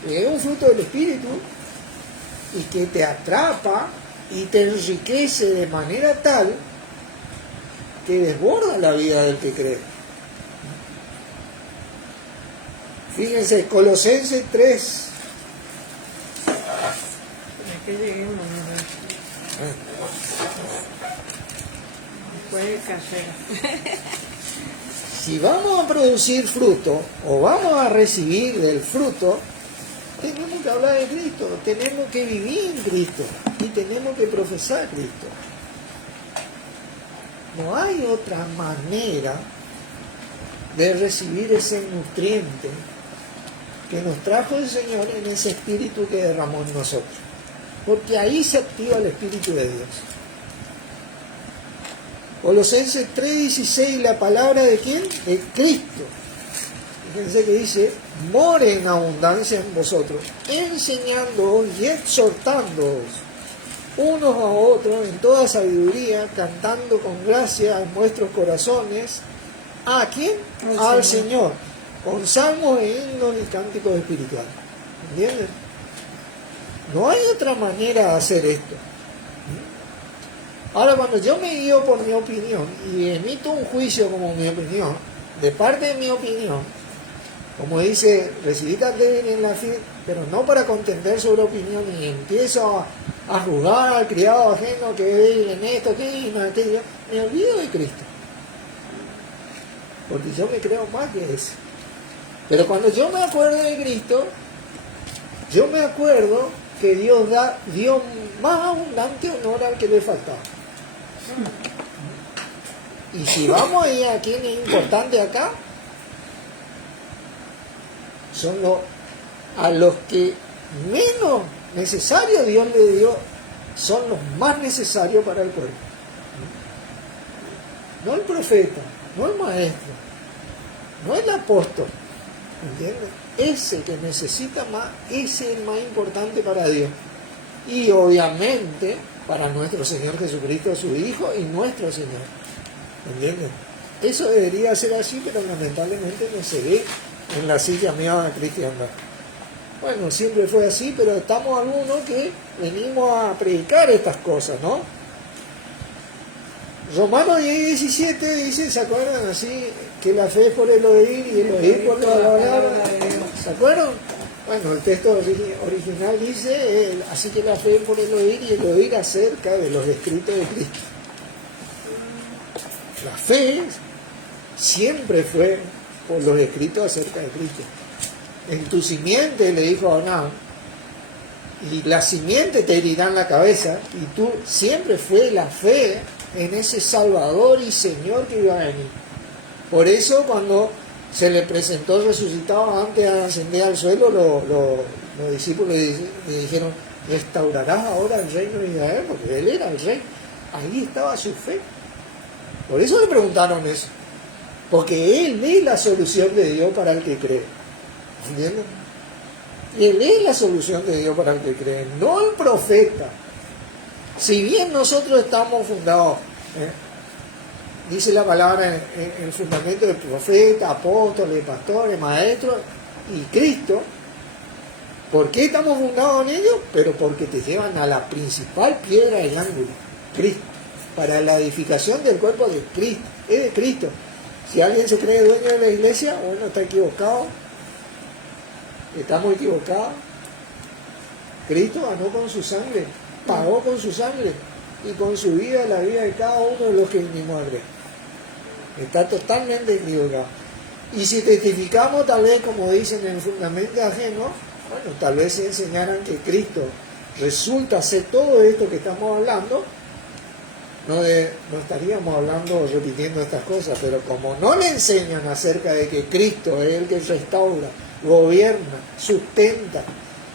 Es un fruto del Espíritu y que te atrapa y te enriquece de manera tal que desborda la vida del que cree. Fíjense, Colosenses 3. ¿A qué lleguemos? Puede casera. Si vamos a producir fruto o vamos a recibir del fruto, tenemos que hablar de Cristo, tenemos que vivir en Cristo y tenemos que profesar a Cristo. No hay otra manera de recibir ese nutriente que nos trajo el Señor en ese espíritu que derramó en nosotros. Porque ahí se activa el Espíritu de Dios. Colosenses 3:16, la palabra de ¿quién? De Cristo. Fíjense que dice, more en abundancia en vosotros, enseñándoos y exhortándoos unos a otros en toda sabiduría, cantando con gracia en vuestros corazones. ¿A quién? Al Señor. Con salmos e himnos y cánticos espirituales. ¿Entienden? No hay otra manera de hacer esto. Ahora, cuando yo me guío por mi opinión y emito un juicio como mi opinión, de parte de mi opinión, como dice, recibid al débil en la fe, pero no para contender sobre opinión, y empiezo a juzgar al criado ajeno que es débil en esto, que no, aquello, me olvido de Cristo. Porque yo me creo más que eso. Pero cuando yo me acuerdo de Cristo, yo me acuerdo que Dios dio más abundante honor al que le faltaba. Y si vamos a ir a quién es importante acá, son a los que menos necesario Dios le dio, son los más necesarios para el pueblo. No el profeta, no el maestro, no el apóstol, ¿entiendes? Ese que necesita más, ese es el más importante para Dios. Y obviamente para nuestro Señor Jesucristo, su Hijo y nuestro Señor. ¿Entienden? Eso debería ser así, pero lamentablemente no se ve en la silla mía de cristiandad. Bueno, siempre fue así, pero estamos algunos que venimos a predicar estas cosas, ¿no? Romanos 10:17 dice, ¿se acuerdan? Así, que la fe es por el oír y el oír por la palabra. ¿Se acuerdan? Bueno, el texto original dice, así que la fe es por el oír y el oír acerca de los escritos de Cristo. La fe siempre fue por los escritos acerca de Cristo. En tu simiente, le dijo a Abraham, y la simiente te herirá en la cabeza, y tú siempre fue la fe en ese Salvador y Señor que iba a venir. Por eso cuando se le presentó resucitado antes de ascender al suelo, los discípulos le dijeron, ¿restaurarás ahora el reino de Israel? Porque él era el rey. Ahí estaba su fe. Por eso le preguntaron eso. Porque Él es la solución de Dios para el que cree. ¿Entienden? Él es la solución de Dios para el que cree, no el profeta. Si bien nosotros estamos fundados, dice la palabra en el fundamento del profeta, apóstoles, pastores, maestros y Cristo. ¿Por qué estamos fundados en ellos? Pero porque te llevan a la principal piedra del ángulo, Cristo, para la edificación del cuerpo de Cristo, es de Cristo. Si alguien se cree dueño de la iglesia, bueno, está equivocado, estamos equivocados. Cristo ganó con su sangre, pagó con su sangre y con su vida la vida de cada uno de los que vinimos a creer. Está totalmente equivocado. Y si testificamos, tal vez, como dicen en el fundamento ajeno, bueno, tal vez si enseñaran que Cristo resulta ser todo esto que estamos hablando, no estaríamos hablando, repitiendo estas cosas, pero como no le enseñan acerca de que Cristo es el que restaura, gobierna, sustenta,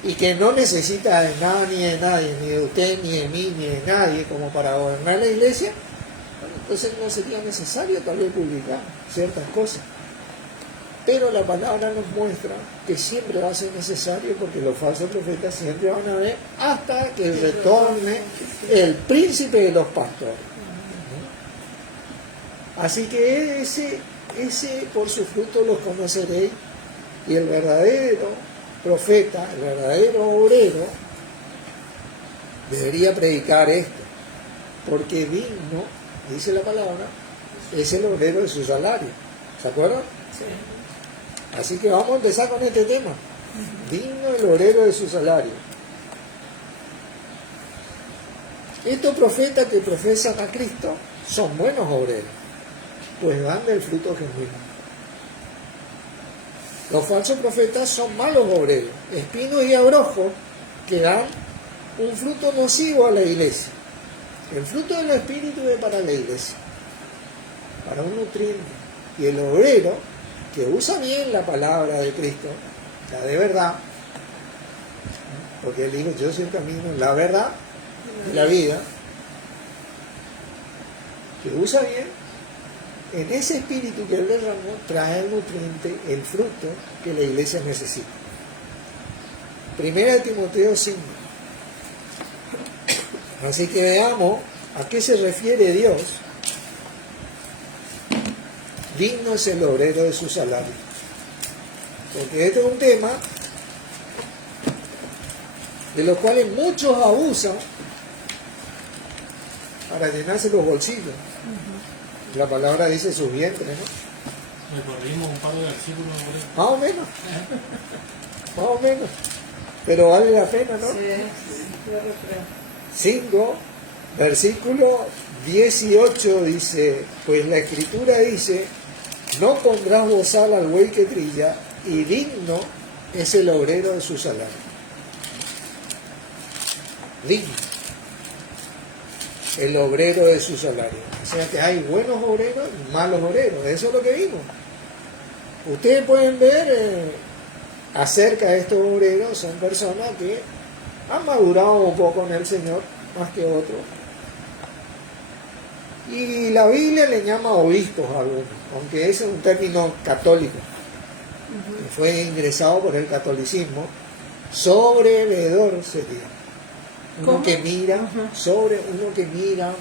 y que no necesita de nada ni de nadie, ni de usted, ni de mí, ni de nadie, como para gobernar la iglesia, bueno, entonces no sería necesario tal vez publicar ciertas cosas. Pero la palabra nos muestra que siempre va a ser necesario, porque los falsos profetas siempre van a ver hasta que retorne el príncipe de los pastores. Así que ese por su fruto los conoceréis, y el verdadero profeta, el verdadero obrero, debería predicar esto, porque digno, dice la palabra, es el obrero de su salario. ¿Se acuerdan? Sí. Así que vamos a empezar con este tema. Digno el obrero de su salario. Estos profetas que profesan a Cristo son buenos obreros, pues dan del fruto genuino. Los falsos profetas son malos obreros, espinos y abrojos, que dan un fruto nocivo a la iglesia. El fruto del Espíritu es para la iglesia, para un nutriente. Y el obrero, que usa bien la palabra de Cristo, la de verdad, porque Él dijo, yo soy el camino, la verdad y la vida, que usa bien, en ese espíritu que Él derramó, trae el nutriente, el fruto que la iglesia necesita. Primera de Timoteo 5. Así que veamos a qué se refiere Dios. Digno es el obrero de su salario. Porque este es un tema de los cuales muchos abusan para llenarse los bolsillos. La palabra dice sus vientres, ¿no? Recorrimos un par de versículos. Más o menos. Más o menos. Pero vale la pena, ¿no? Sí, 5, versículo 18 dice, pues la Escritura dice, no pondrás bozal al buey que trilla, y digno es el obrero de su salario. Digno. El obrero de su salario. O sea que hay buenos obreros y malos obreros. Eso es lo que vimos. Ustedes pueden ver acerca de estos obreros, son personas que han madurado un poco en el Señor, más que otros. Y la Biblia le llama obispos a algunos, aunque ese es un término católico, que fue ingresado por el catolicismo. Sobrevedor sería. Uno ¿Cómo? que mira, uno que mira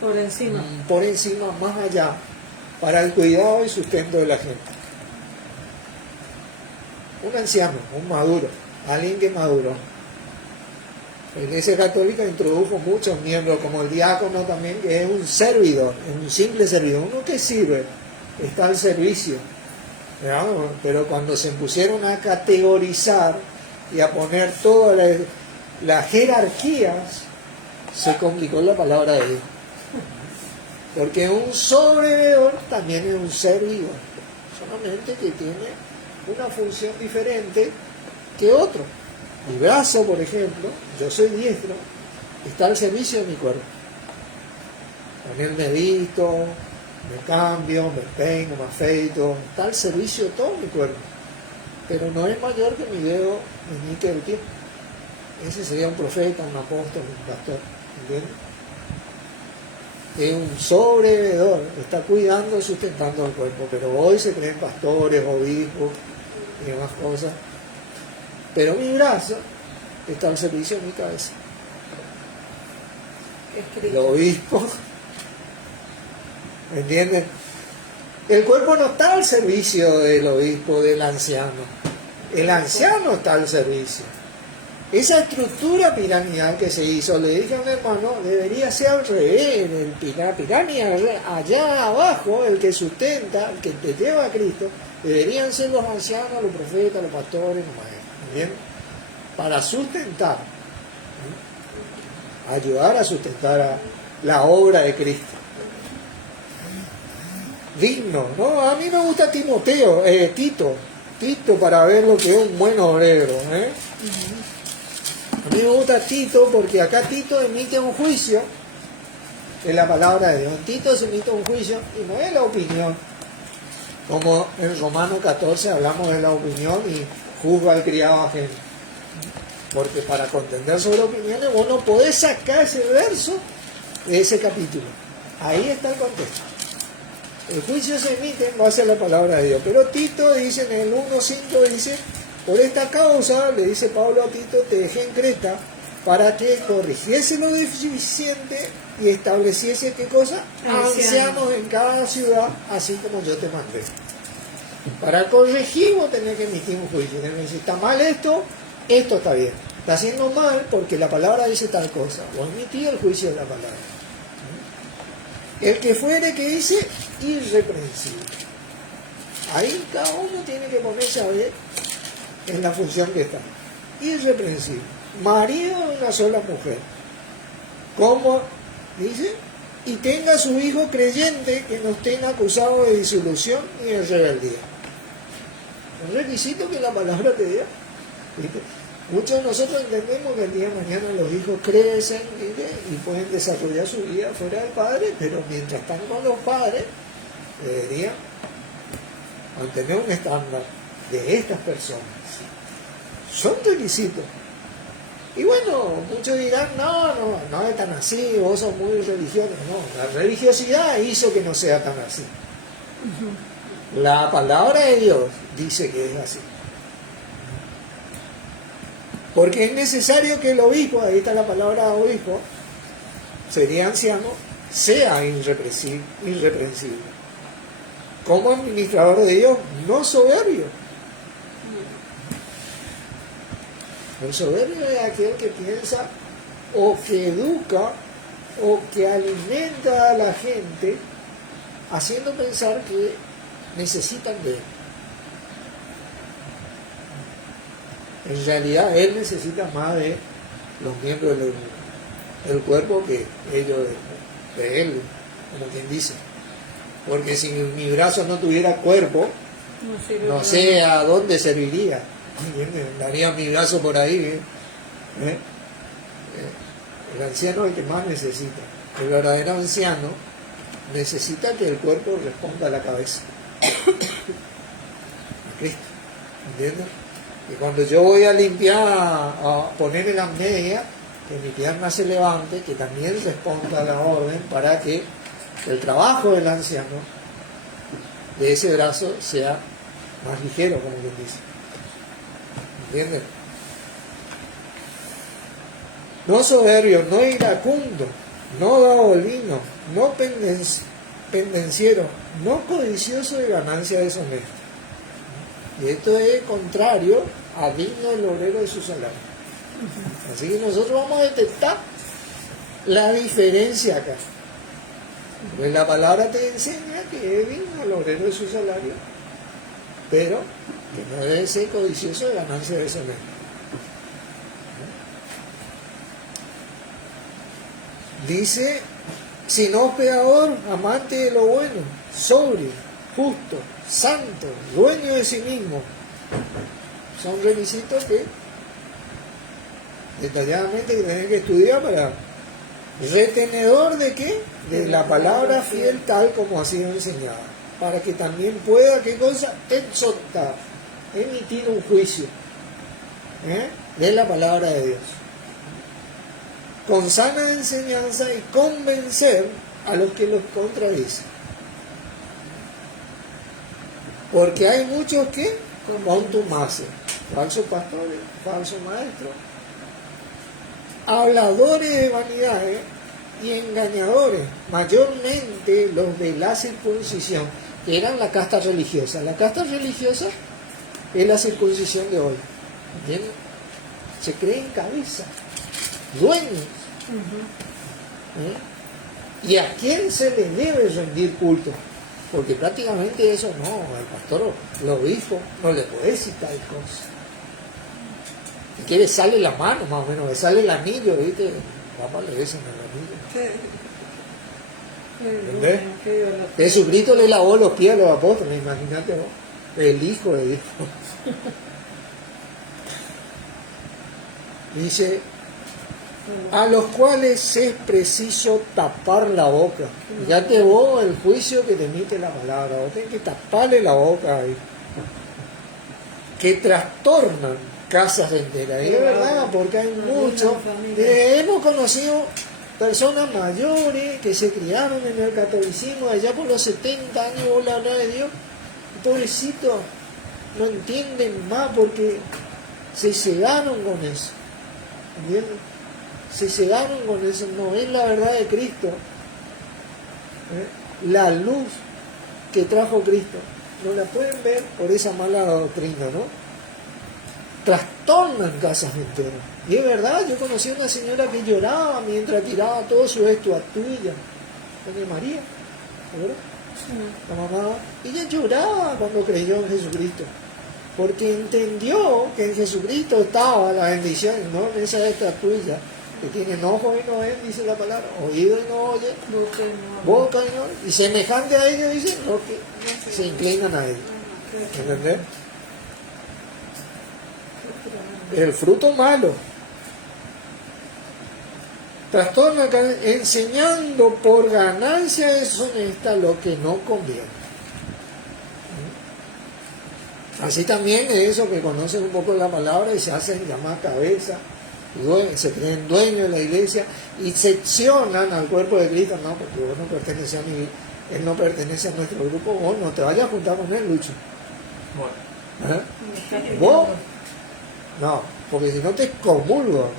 por encima. por encima, más allá, para el cuidado y sustento de la gente. Un anciano, un maduro, alguien que maduró. La Iglesia Católica introdujo muchos miembros, como el diácono también, que es un servidor, es un simple servidor, uno que sirve, está al servicio. ¿Verdad? Pero cuando se pusieron a categorizar y a poner todas las jerarquías, se complicó la palabra de Dios. Porque un sobrevedor también es un servidor, solamente que tiene una función diferente que otro. Mi brazo, por ejemplo, yo soy diestro, está al servicio de mi cuerpo. Con él me visto, me cambio, me peino, me afeito, está al servicio de todo mi cuerpo. Pero no es mayor que mi dedo meñique del pie. Ese sería un profeta, un apóstol, un pastor. ¿Entiendes? es un sobrevedor, está cuidando, sustentando el cuerpo, pero hoy se creen pastores, obispos y demás cosas. Pero mi brazo está al servicio de mi cabeza. Es El Cristo. obispo, ¿me entienden? El cuerpo no está al servicio del obispo, del anciano. El anciano está al servicio. Esa estructura piramidal que se hizo, le dije a un hermano, debería ser al revés. La pirámide allá abajo, el que sustenta, el que te lleva a Cristo, deberían ser los ancianos, los profetas, los pastores, los maestros. ¿Bien? Para sustentar, ¿sí? Ayudar a sustentar a la obra de Cristo. Digno, ¿no? A mí me gusta Tito, para ver lo que es un buen obrero, ¿eh? A mí me gusta Tito porque acá Tito emite un juicio en la palabra de Dios. En Tito se emite un juicio y no es la opinión. Como en Romanos 14 hablamos de la opinión y juzga al criado ajeno. Porque para contender sobre opiniones vos no podés sacar ese verso de ese capítulo. Ahí está el contexto. El juicio se emite en base a la palabra de Dios. Pero Tito dice en el 1.5, dice, por esta causa, le dice Pablo a Tito, te dejé en Creta para que corrigiese lo deficiente y estableciese, ¿qué cosa? Ancianos en cada ciudad, así como yo te mandé. Para corregir vos tenés que emitir un juicio. Tenés que decir, está mal esto está bien. Está haciendo mal porque la palabra dice tal cosa. Vos emití el juicio de la palabra. El que fuere, que dice, irreprensible. Ahí cada uno tiene que ponerse a ver en la función que está. Irreprensible. Marido de una sola mujer. ¿Cómo? Dice, y tenga su hijo creyente que no estén acusados de disolución ni de rebeldía. Un requisito que la palabra te dio. ¿Viste? Muchos de nosotros entendemos que el día de mañana los hijos crecen, ¿viste? Y pueden desarrollar su vida fuera del padre, pero mientras están con los padres, deberían mantener un estándar de estas personas. Son requisitos. Y bueno, muchos dirán, no es tan así, vos sos muy religioso. No, la religiosidad hizo que no sea tan así. La palabra de Dios dice que es así. Porque es necesario que el obispo, ahí está la palabra obispo, sería anciano, sea irreprensible. Como administrador de Dios, no soberbio. El soberbio es aquel que piensa o que educa o que alimenta a la gente haciendo pensar que necesitan de él. En realidad él necesita más de los miembros del cuerpo que ellos de él, como quien dice. Porque si mi brazo no tuviera cuerpo, no sé a dónde serviría. Daría mi brazo por ahí. El anciano es el que más necesita. El verdadero anciano necesita que el cuerpo responda a la cabeza. A Cristo. ¿Entiendes? Y cuando yo voy a limpiar, a poner las medias, que mi pierna se levante, que también responda a la orden para que el trabajo del anciano de ese brazo sea más ligero, como quien dice. ¿Entienden? No soberbio, no iracundo, no davolino, no pendenciero, no codicioso de ganancia deshonesta. Y esto es contrario a digno del obrero de su salario. Así que nosotros vamos a detectar la diferencia acá. Pues la palabra te enseña que es digno el obrero de su salario, pero que no debe ser codicioso de ganancia deshonesta. Dice, sino hospedador, amante de lo bueno, sobrio, justo, santo, dueño de sí mismo. Son requisitos que detalladamente tenés que estudiar para retenedor de qué, de la palabra fiel tal como ha sido enseñada, para que también pueda, ¿qué cosa? Exhortar, emitir un juicio de la palabra de Dios, con sana enseñanza y convencer a los que los contradicen. Porque hay muchos que contumaces, falsos pastores, falsos maestros, habladores de vanidades y engañadores, mayormente los de la circuncisión, que eran la casta religiosa. La casta religiosa es la circuncisión de hoy. ¿Entienden? Se creen cabeza, dueños. ¿Y a quién se le debe rendir culto? Porque prácticamente eso no, al pastor, el obispo, no le puede decir tal cosa. Si quiere sale la mano, más o menos, le sale el anillo, ¿viste? Papá le besan el anillo. ¿Entendés? Jesucristo le lavó los pies a los apóstoles, imagínate vos, el Hijo de Dios. Dice, a los cuales es preciso tapar la boca. Fíjate vos el juicio que te emite la palabra, vos tenés que taparle la boca ahí. Que trastornan casas enteras. Y es verdad, porque hay muchos. Hemos conocido personas mayores que se criaron en el catolicismo allá por los 70 años, vos le hablás de Dios. Pobrecitos, no entienden más porque se cegaron con eso. ¿Entiendes? Se cegaron con eso, no es la verdad de Cristo. La luz que trajo Cristo, no la pueden ver por esa mala doctrina, ¿no? Trastornan casas enteras. Y es verdad, yo conocí a una señora que lloraba mientras tiraba todo su estatuilla. Doña María, ¿verdad? La mamá, ella lloraba cuando creyó en Jesucristo, porque entendió que en Jesucristo estaba la bendición, no en esa estatuilla que tienen ojos y no ven, dice la palabra, oído y no oye, boca y no oye, y semejante a ellos, dice, lo que se inclinan a ellos. ¿Entendés? El fruto malo. Trastorna enseñando por ganancia deshonesta lo que no conviene. Así también es eso que conocen un poco la palabra y se hacen llamar cabeza, se creen dueños de la iglesia y seccionan al cuerpo de Cristo. No, porque vos no perteneces a mí, él no pertenece a nuestro grupo, vos no te vayas a juntar con él, Lucho. ¿Vos? No, porque si no te excomulgo,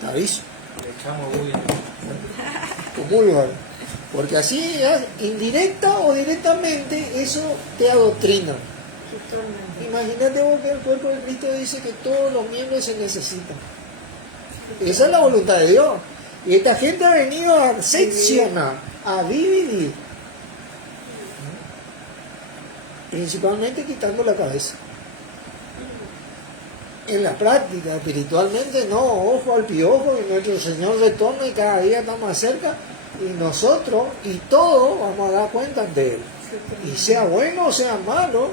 te aviso. Le echamos bulla. Comulgan. Porque así, indirecta o directamente, eso te adoctrina. Imagínate vos que el cuerpo de Cristo dice que todos los miembros se necesitan. Esa es la voluntad de Dios. Y esta gente ha venido a seccionar, a dividir. Principalmente quitando la cabeza. En la práctica, espiritualmente, no, ojo al piojo, que nuestro Señor retorna y cada día está más cerca, y nosotros y todos vamos a dar cuenta de Él. Y sea bueno o sea malo,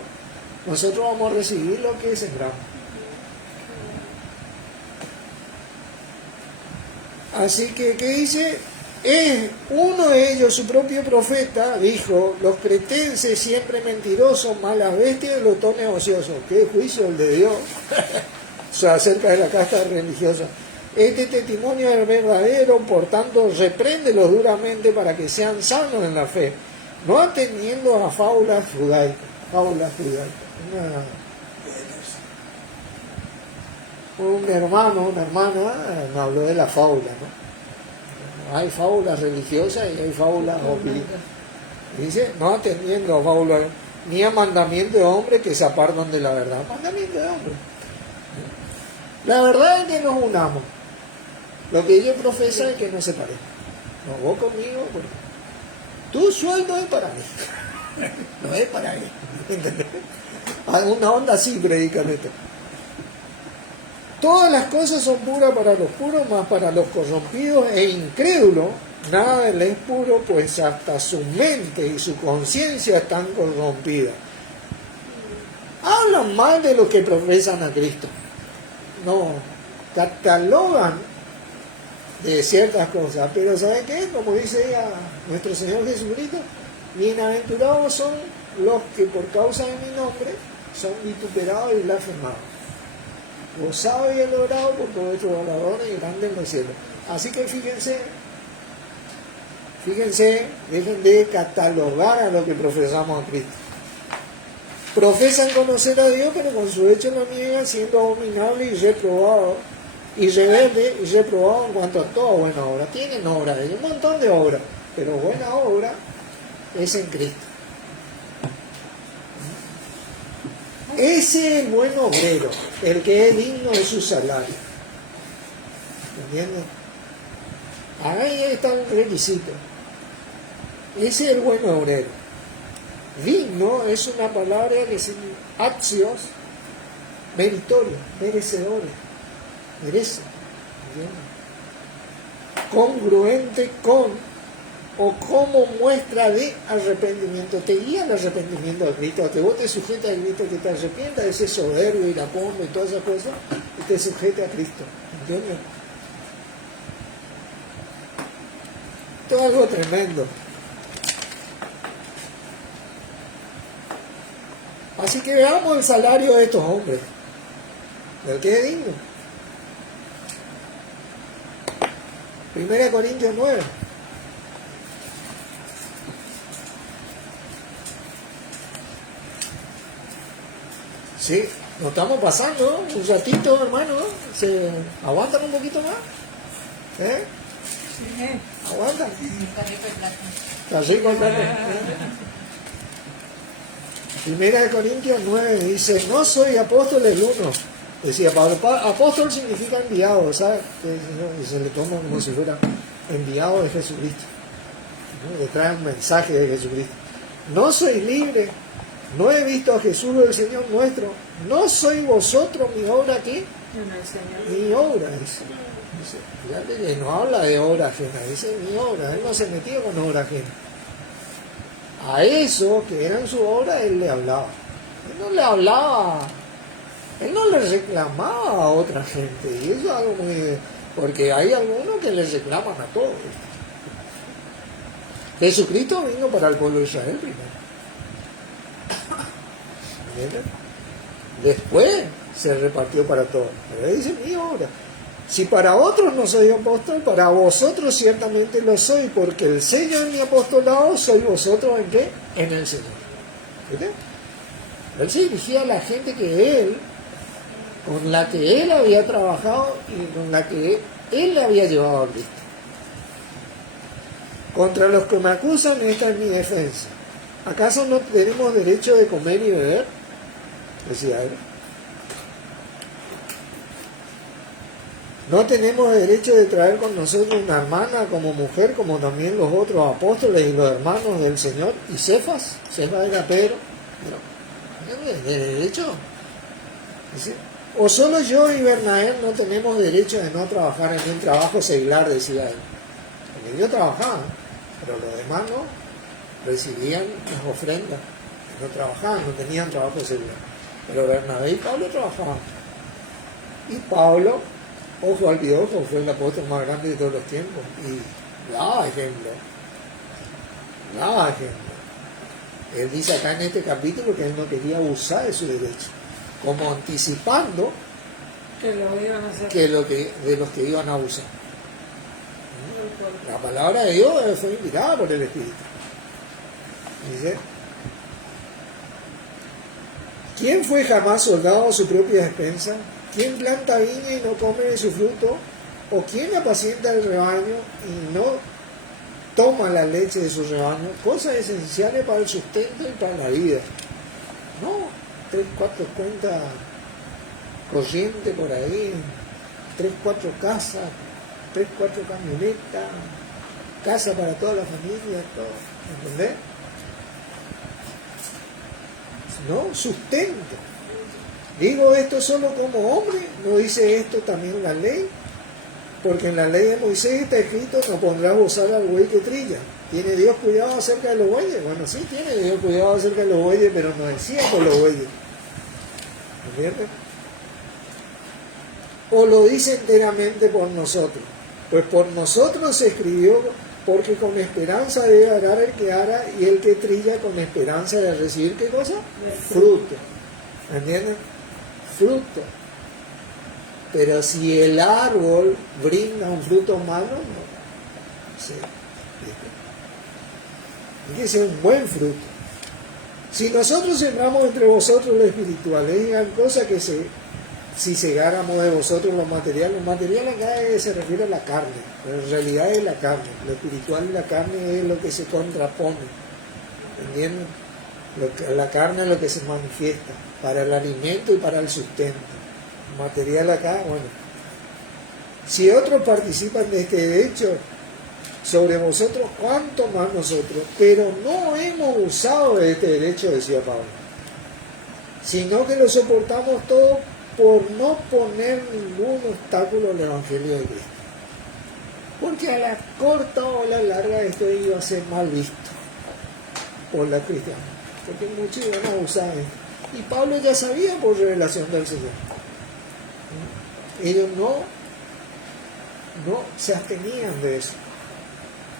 nosotros vamos a recibir lo que sembramos. Así que, ¿qué dice? Uno de ellos, su propio profeta, dijo, los cretenses siempre mentirosos, malas bestias y glotones ociosos. ¿Qué juicio el de Dios? O sea, acerca de la casta religiosa. Este testimonio es verdadero, por tanto, repréndelos duramente para que sean sanos en la fe, no atendiendo a fábulas judaicas. Fábulas judaicas. Un hermano, una hermana, me habló de la fábula, ¿no? Hay fábulas religiosas y hay fábulas opílicas. Dice, no atendiendo a fábulas, ni a mandamiento de hombres que se apartan de la verdad. Mandamiento de hombres. La verdad es que nos unamos. Lo que ellos profesan es que no se parezcan. No, vos conmigo, porque tu sueldo es para mí. No es para mí. ¿Entendés? Una onda así predican esto. Todas las cosas son puras para los puros, más para los corrompidos e incrédulos. Nada de él es puro, pues hasta su mente y su conciencia están corrompidas. Hablan mal de los que profesan a Cristo. No, catalogan de ciertas cosas, pero ¿saben qué? Como dice nuestro Señor Jesucristo, bienaventurados son los que por causa de mi nombre son vituperados y blasfemados. Gozado y logrado por todos vuestros oradores y grandes en los cielos. Así que fíjense Fíjense, dejen de catalogar a lo que profesamos a Cristo. Profesan conocer a Dios, pero con su hecho lo niegan, siendo abominable y reprobado, y rebelde y reprobado en cuanto a toda buena obra. Tienen obras, hay un montón de obras, pero buena obra es en Cristo. Ese es el buen obrero, el que es digno de su salario. ¿Entienden? Ahí está el requisito. Ese es el buen obrero. Digno es una palabra que significa actios, meritorio, merecedores, merece, ¿entiendes? Congruente con o como muestra de arrepentimiento. Te guía el arrepentimiento de Cristo, que vos te sujetes a Cristo, que te arrepientas de ese soberbio, iracundo y todas esas cosas, y te sujete a Cristo, ¿entiendes? Esto es algo tremendo. Así que veamos el salario de estos hombres, del que es digno. 1 Corintios 9. Sí, nos estamos pasando, ¿no? Un ratito, hermano, ¿no? ¿Se aguantan un poquito más? ¿Eh? Sí. ¿Aguantan? Está rico el café. 1 Corintios 9 dice, no soy apóstol el uno. Decía Pablo, apóstol significa enviado, ¿sabes? Y se le toma como si fuera enviado de Jesucristo, ¿no? Le trae un mensaje de Jesucristo. No soy libre, no he visto a Jesús el Señor nuestro, no soy vosotros mi obra aquí, mi obra, dice. Fíjate que no habla de obra ajena, dice mi obra, él no se metió con obra ajena. A eso que eran su obra, él le hablaba. Él no le hablaba, él no le reclamaba a otra gente. Y eso es algo muy... porque hay algunos que le reclaman a todos. Jesucristo vino para el pueblo de Israel primero. ¿Entiendes? Después se repartió para todos. Pero él dice mi obra. Si para otros no soy apóstol, para vosotros ciertamente lo soy, porque el sello de mi apostolado soy vosotros ¿en qué? En el Señor. ¿Entiendes? Él se dirigía a la gente que él, con la que él había trabajado y con la que él le había llevado a Cristo. Contra los que me acusan, esta es mi defensa. ¿Acaso no tenemos derecho de comer y beber? Decía él. No tenemos derecho de traer con nosotros una hermana como mujer, como también los otros apóstoles y los hermanos del Señor. ¿Y Cefas? Cefas era Pedro. ¿De derecho? ¿Sí? O solo yo y Bernabé no tenemos derecho de no trabajar en un trabajo secular, decía él. Porque ellos trabajaban, pero los demás no recibían las ofrendas. No trabajaban, no tenían trabajo secular. Pero Bernabé y Pablo trabajaban. Y Pablo, ojo al piojo, fue el apóstol más grande de todos los tiempos. Y daba ejemplo. Daba ejemplo. Él dice acá en este capítulo que él no quería abusar de su derecho, como anticipando Que lo iban a hacer. que de los que iban a abusar. La palabra de Dios fue inspirada por el Espíritu. Dice, ¿quién fue jamás soldado a su propia despensa? ¿Quién planta viña y no come de su fruto? ¿O quién apacienta el rebaño y no toma la leche de su rebaño? Cosas esenciales para el sustento y para la vida. No, 3, 4 cuentas corrientes por ahí, 3, 4 casas, 3, 4 camionetas, casa para toda la familia, todo. ¿Entendés? No, sustento. Digo esto solo como hombre, no dice esto también la ley, porque en la ley de Moisés está escrito, no pondrás bozal al buey que trilla. ¿Tiene Dios cuidado acerca de los bueyes? Bueno, sí, tiene Dios cuidado acerca de los bueyes, pero no decía por los bueyes. ¿Entiendes? O lo dice enteramente por nosotros. Pues por nosotros se escribió, porque con esperanza debe arar el que ara y el que trilla con esperanza de recibir, ¿qué cosa? Fruto. ¿Entienden? Fruto. Pero si el árbol brinda un fruto malo, no. Sí. Tiene que ser un buen fruto. Si nosotros sembramos entre vosotros lo espiritual, es gran cosa que si segáramos de vosotros lo material acá se refiere a la carne, pero en realidad es la carne, lo espiritual y la carne es lo que se contrapone, ¿entienden? La carne es lo que se manifiesta para el alimento y para el sustento. El material acá, bueno, si otros participan de este derecho sobre vosotros, cuánto más nosotros, pero no hemos usado de este derecho, decía Pablo, sino que lo soportamos todo por no poner ningún obstáculo al Evangelio de Cristo. Porque a la corta o a la larga esto iba a ser mal visto por la cristiana, porque muchos iban a usar esto. Y Pablo ya sabía por revelación del Señor. Ellos no se abstenían de eso.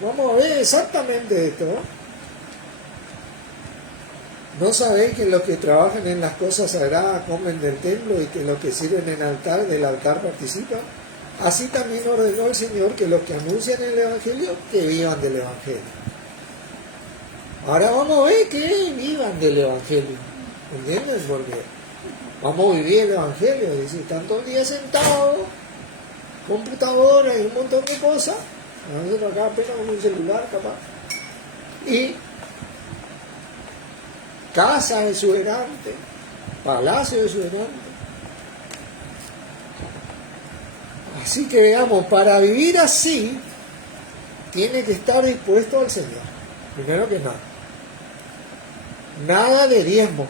Vamos a ver exactamente esto. ¿No sabéis que los que trabajan en las cosas sagradas comen del templo y que los que sirven en altar del altar participan? Así también ordenó el Señor que los que anuncian el Evangelio, que vivan del Evangelio. Ahora vamos a ver que vivan del Evangelio. ¿Entienden? Porque vamos a vivir el Evangelio. Es decir, están todo el día sentados, computadora y un montón de cosas. Nosotros acá apenas con un celular, capaz. Y casa exuberante, palacio exuberante. Así que veamos, para vivir así, tiene que estar dispuesto al Señor. Primero que nada. Nada de diezmos.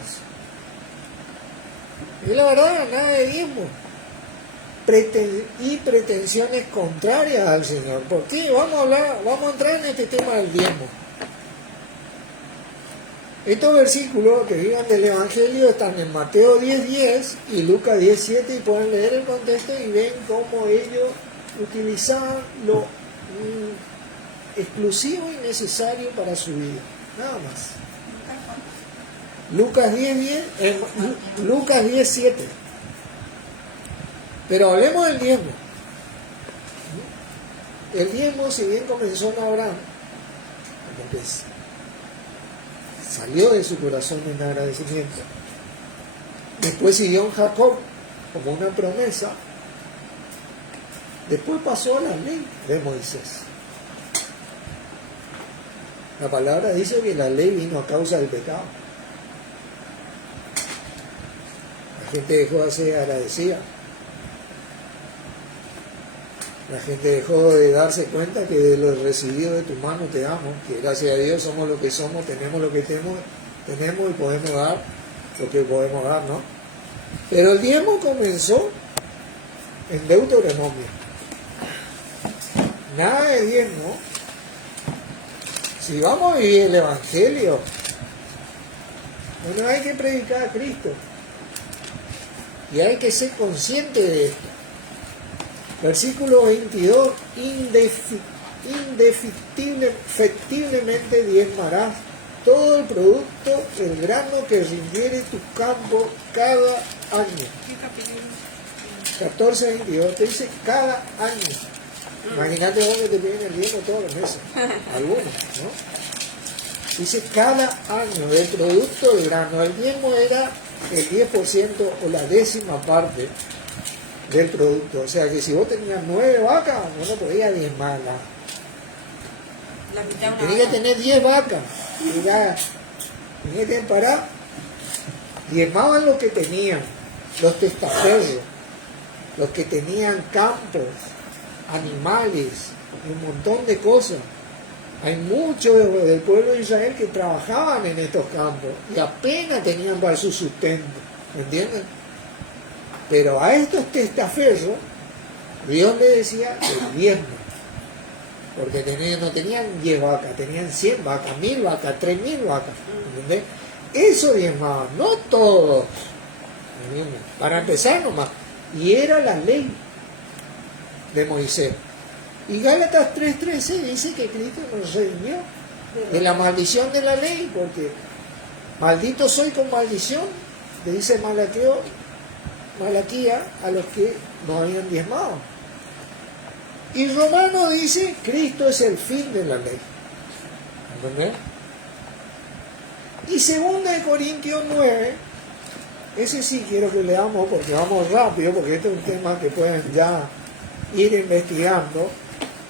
Es la verdad, nada de diezmos. Y pretensiones contrarias al Señor. ¿Por qué? Vamos a entrar en este tema del diezmo. Estos versículos que vivan del Evangelio están en Mateo 10:10 y Lucas 10:7 y pueden leer el contexto y ven cómo ellos utilizaban lo exclusivo y necesario para su vida. Nada más. Lucas 10:7. Pero hablemos del diezmo. El diezmo, si bien comenzó en Abraham, como que salió de su corazón en agradecimiento, después siguió en Jacob como una promesa, después pasó a la ley de Moisés. La palabra dice que la ley vino a causa del pecado. La gente dejó de ser agradecida. La gente dejó de darse cuenta que de lo recibido de tu mano te amo, que gracias a Dios somos lo que somos, tenemos lo que tenemos y podemos dar lo que podemos dar, ¿no? Pero el diezmo comenzó en Deuteronomio. Nada de diezmo. Si vamos a vivir el Evangelio, bueno, hay que predicar a Cristo. Y hay que ser consciente de esto. Versículo 22, indefectiblemente diezmarás todo el producto, el grano que rindiere tu campo cada año. 14:22 te dice cada año. Imagínate vos que te piden el diezmo todos los meses. Algunos, ¿no? Dice cada año del producto del grano. El diezmo era el 10% o la 10ª parte del producto. O sea que si vos tenías 9 vacas, vos no podías diezmarla. Tenías que tener 10 vacas. Tenías que tener para. Diezmaban los que tenían, los testaferros, los que tenían campos, animales, un montón de cosas. Hay muchos del pueblo de Israel que trabajaban en estos campos y apenas tenían para su sustento. ¿Me entienden? Pero a estos testaferros, Dios le decía el diezmo. Porque no tenían 10 vacas, tenían 100 vacas, 1000 vacas, 3000 vacas. ¿Entendés? Eso diezmaban, no todos. ¿Entiendes? Para empezar nomás. Y era la ley de Moisés. Y Gálatas 3:13 dice que Cristo nos redimió de la maldición de la ley, porque maldito soy con maldición, le dice Malaquía a los que no habían diezmado. Y Romano dice, Cristo es el fin de la ley. ¿Entendés? Y 2 de Corintios 9, ese sí quiero que leamos porque vamos rápido, porque este es un tema que pueden ya ir investigando,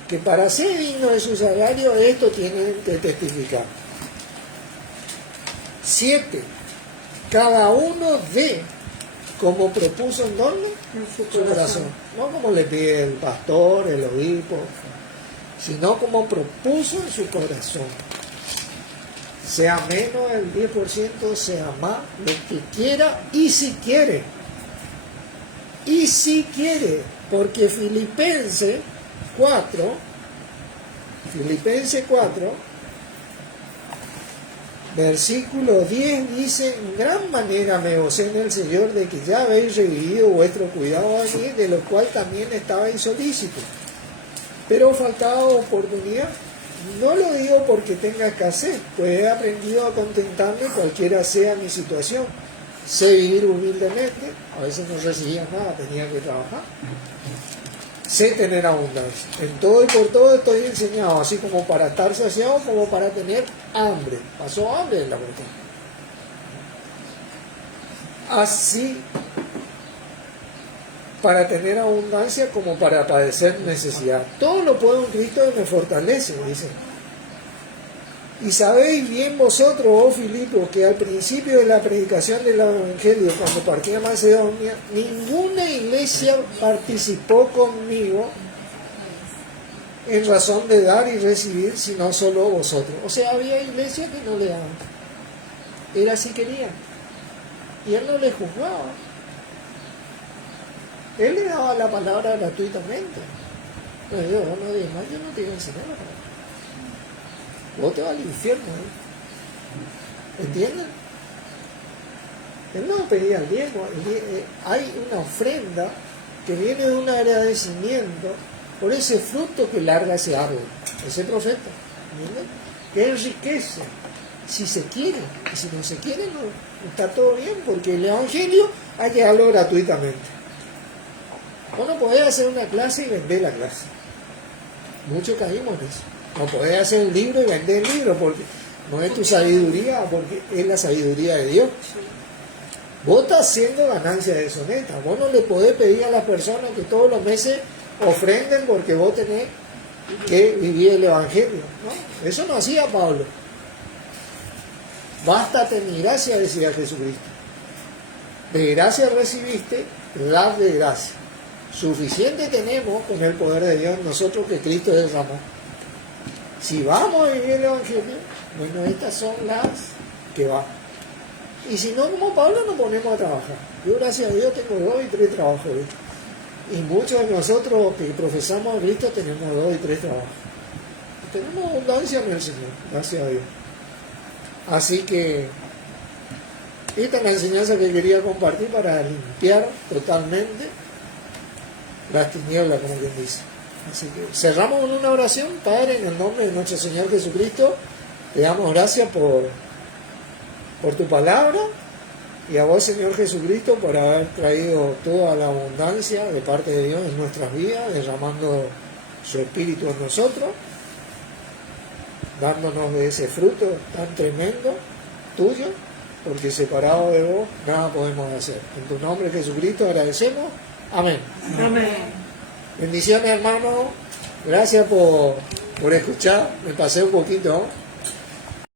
que para ser digno de su salario esto tienen que testificar. 7. Cada uno dé como propuso en dónde, En su su corazón, no como le pide el pastor, el obispo, sino como propuso en su corazón. Sea menos el 10%, sea más, lo que quiera, y si quiere, porque Filipenses 4, versículo 10 dice: en gran manera me gocé en el Señor de que ya habéis revivido vuestro cuidado a mí, de lo cual también estabais solícitos, pero faltaba oportunidad. No lo digo porque tenga escasez, pues he aprendido a contentarme cualquiera sea mi situación. Sé vivir humildemente, a veces no recibía nada, tenía que trabajar. Sé tener abundancia. En todo y por todo estoy enseñado, así como para estar saciado como para tener hambre. Pasó hambre en la cuestión. Así para tener abundancia como para padecer necesidad. Todo lo puedo en Cristo que me fortalece, dice. Y sabéis bien vosotros, oh Filipos, que al principio de la predicación del Evangelio, cuando partí a Macedonia, ninguna iglesia participó conmigo en razón de dar y recibir, sino solo vosotros. O sea, había iglesias que no le daban. Era si querían. Y él no les juzgaba. Él le daba la palabra gratuitamente. No, yo no digo más, yo no te iba a enseñar la palabra. Vos te vas al infierno, ¿eh? ¿Entienden? Él no pedía el diezmo. Hay una ofrenda que viene de un agradecimiento por ese fruto que larga ese árbol, ese profeta. ¿Entienden? Que enriquece si se quiere. Y si no se quiere, no está todo bien, porque el Evangelio hay que darlo gratuitamente. Vos no podés hacer una clase y vender la clase. Muchos caímos en eso. No podés hacer el libro y vender el libro, porque no es tu sabiduría, porque es la sabiduría de Dios. Vos estás haciendo ganancias deshonestas. Vos no le podés pedir a las personas que todos los meses ofrenden porque vos tenés que vivir el Evangelio, ¿no? Eso no hacía Pablo. Bástate mi gracia, decía Jesucristo. De gracia recibiste, dad de gracia. Suficiente tenemos con el poder de Dios nosotros que Cristo derramó. Si vamos a vivir el Evangelio, bueno, estas son las que van. Y si no, como Pablo, nos ponemos a trabajar. Yo, gracias a Dios, tengo 2 y 3 trabajos. Y muchos de nosotros que profesamos a Cristo tenemos 2 y 3 trabajos. Tenemos abundancia en el Señor, gracias a Dios. Así que esta es la enseñanza que quería compartir para limpiar totalmente las tinieblas, como quien dice. Así que cerramos con una oración. Padre, en el nombre de nuestro Señor Jesucristo, te damos gracias por tu palabra, y a vos, Señor Jesucristo, por haber traído toda la abundancia de parte de Dios en nuestras vidas, derramando su Espíritu en nosotros, dándonos de ese fruto tan tremendo tuyo, porque separado de vos nada podemos hacer. En tu nombre, Jesucristo, agradecemos. Amén. Amén. Bendiciones, hermano. Gracias por escuchar. Me pasé un poquito.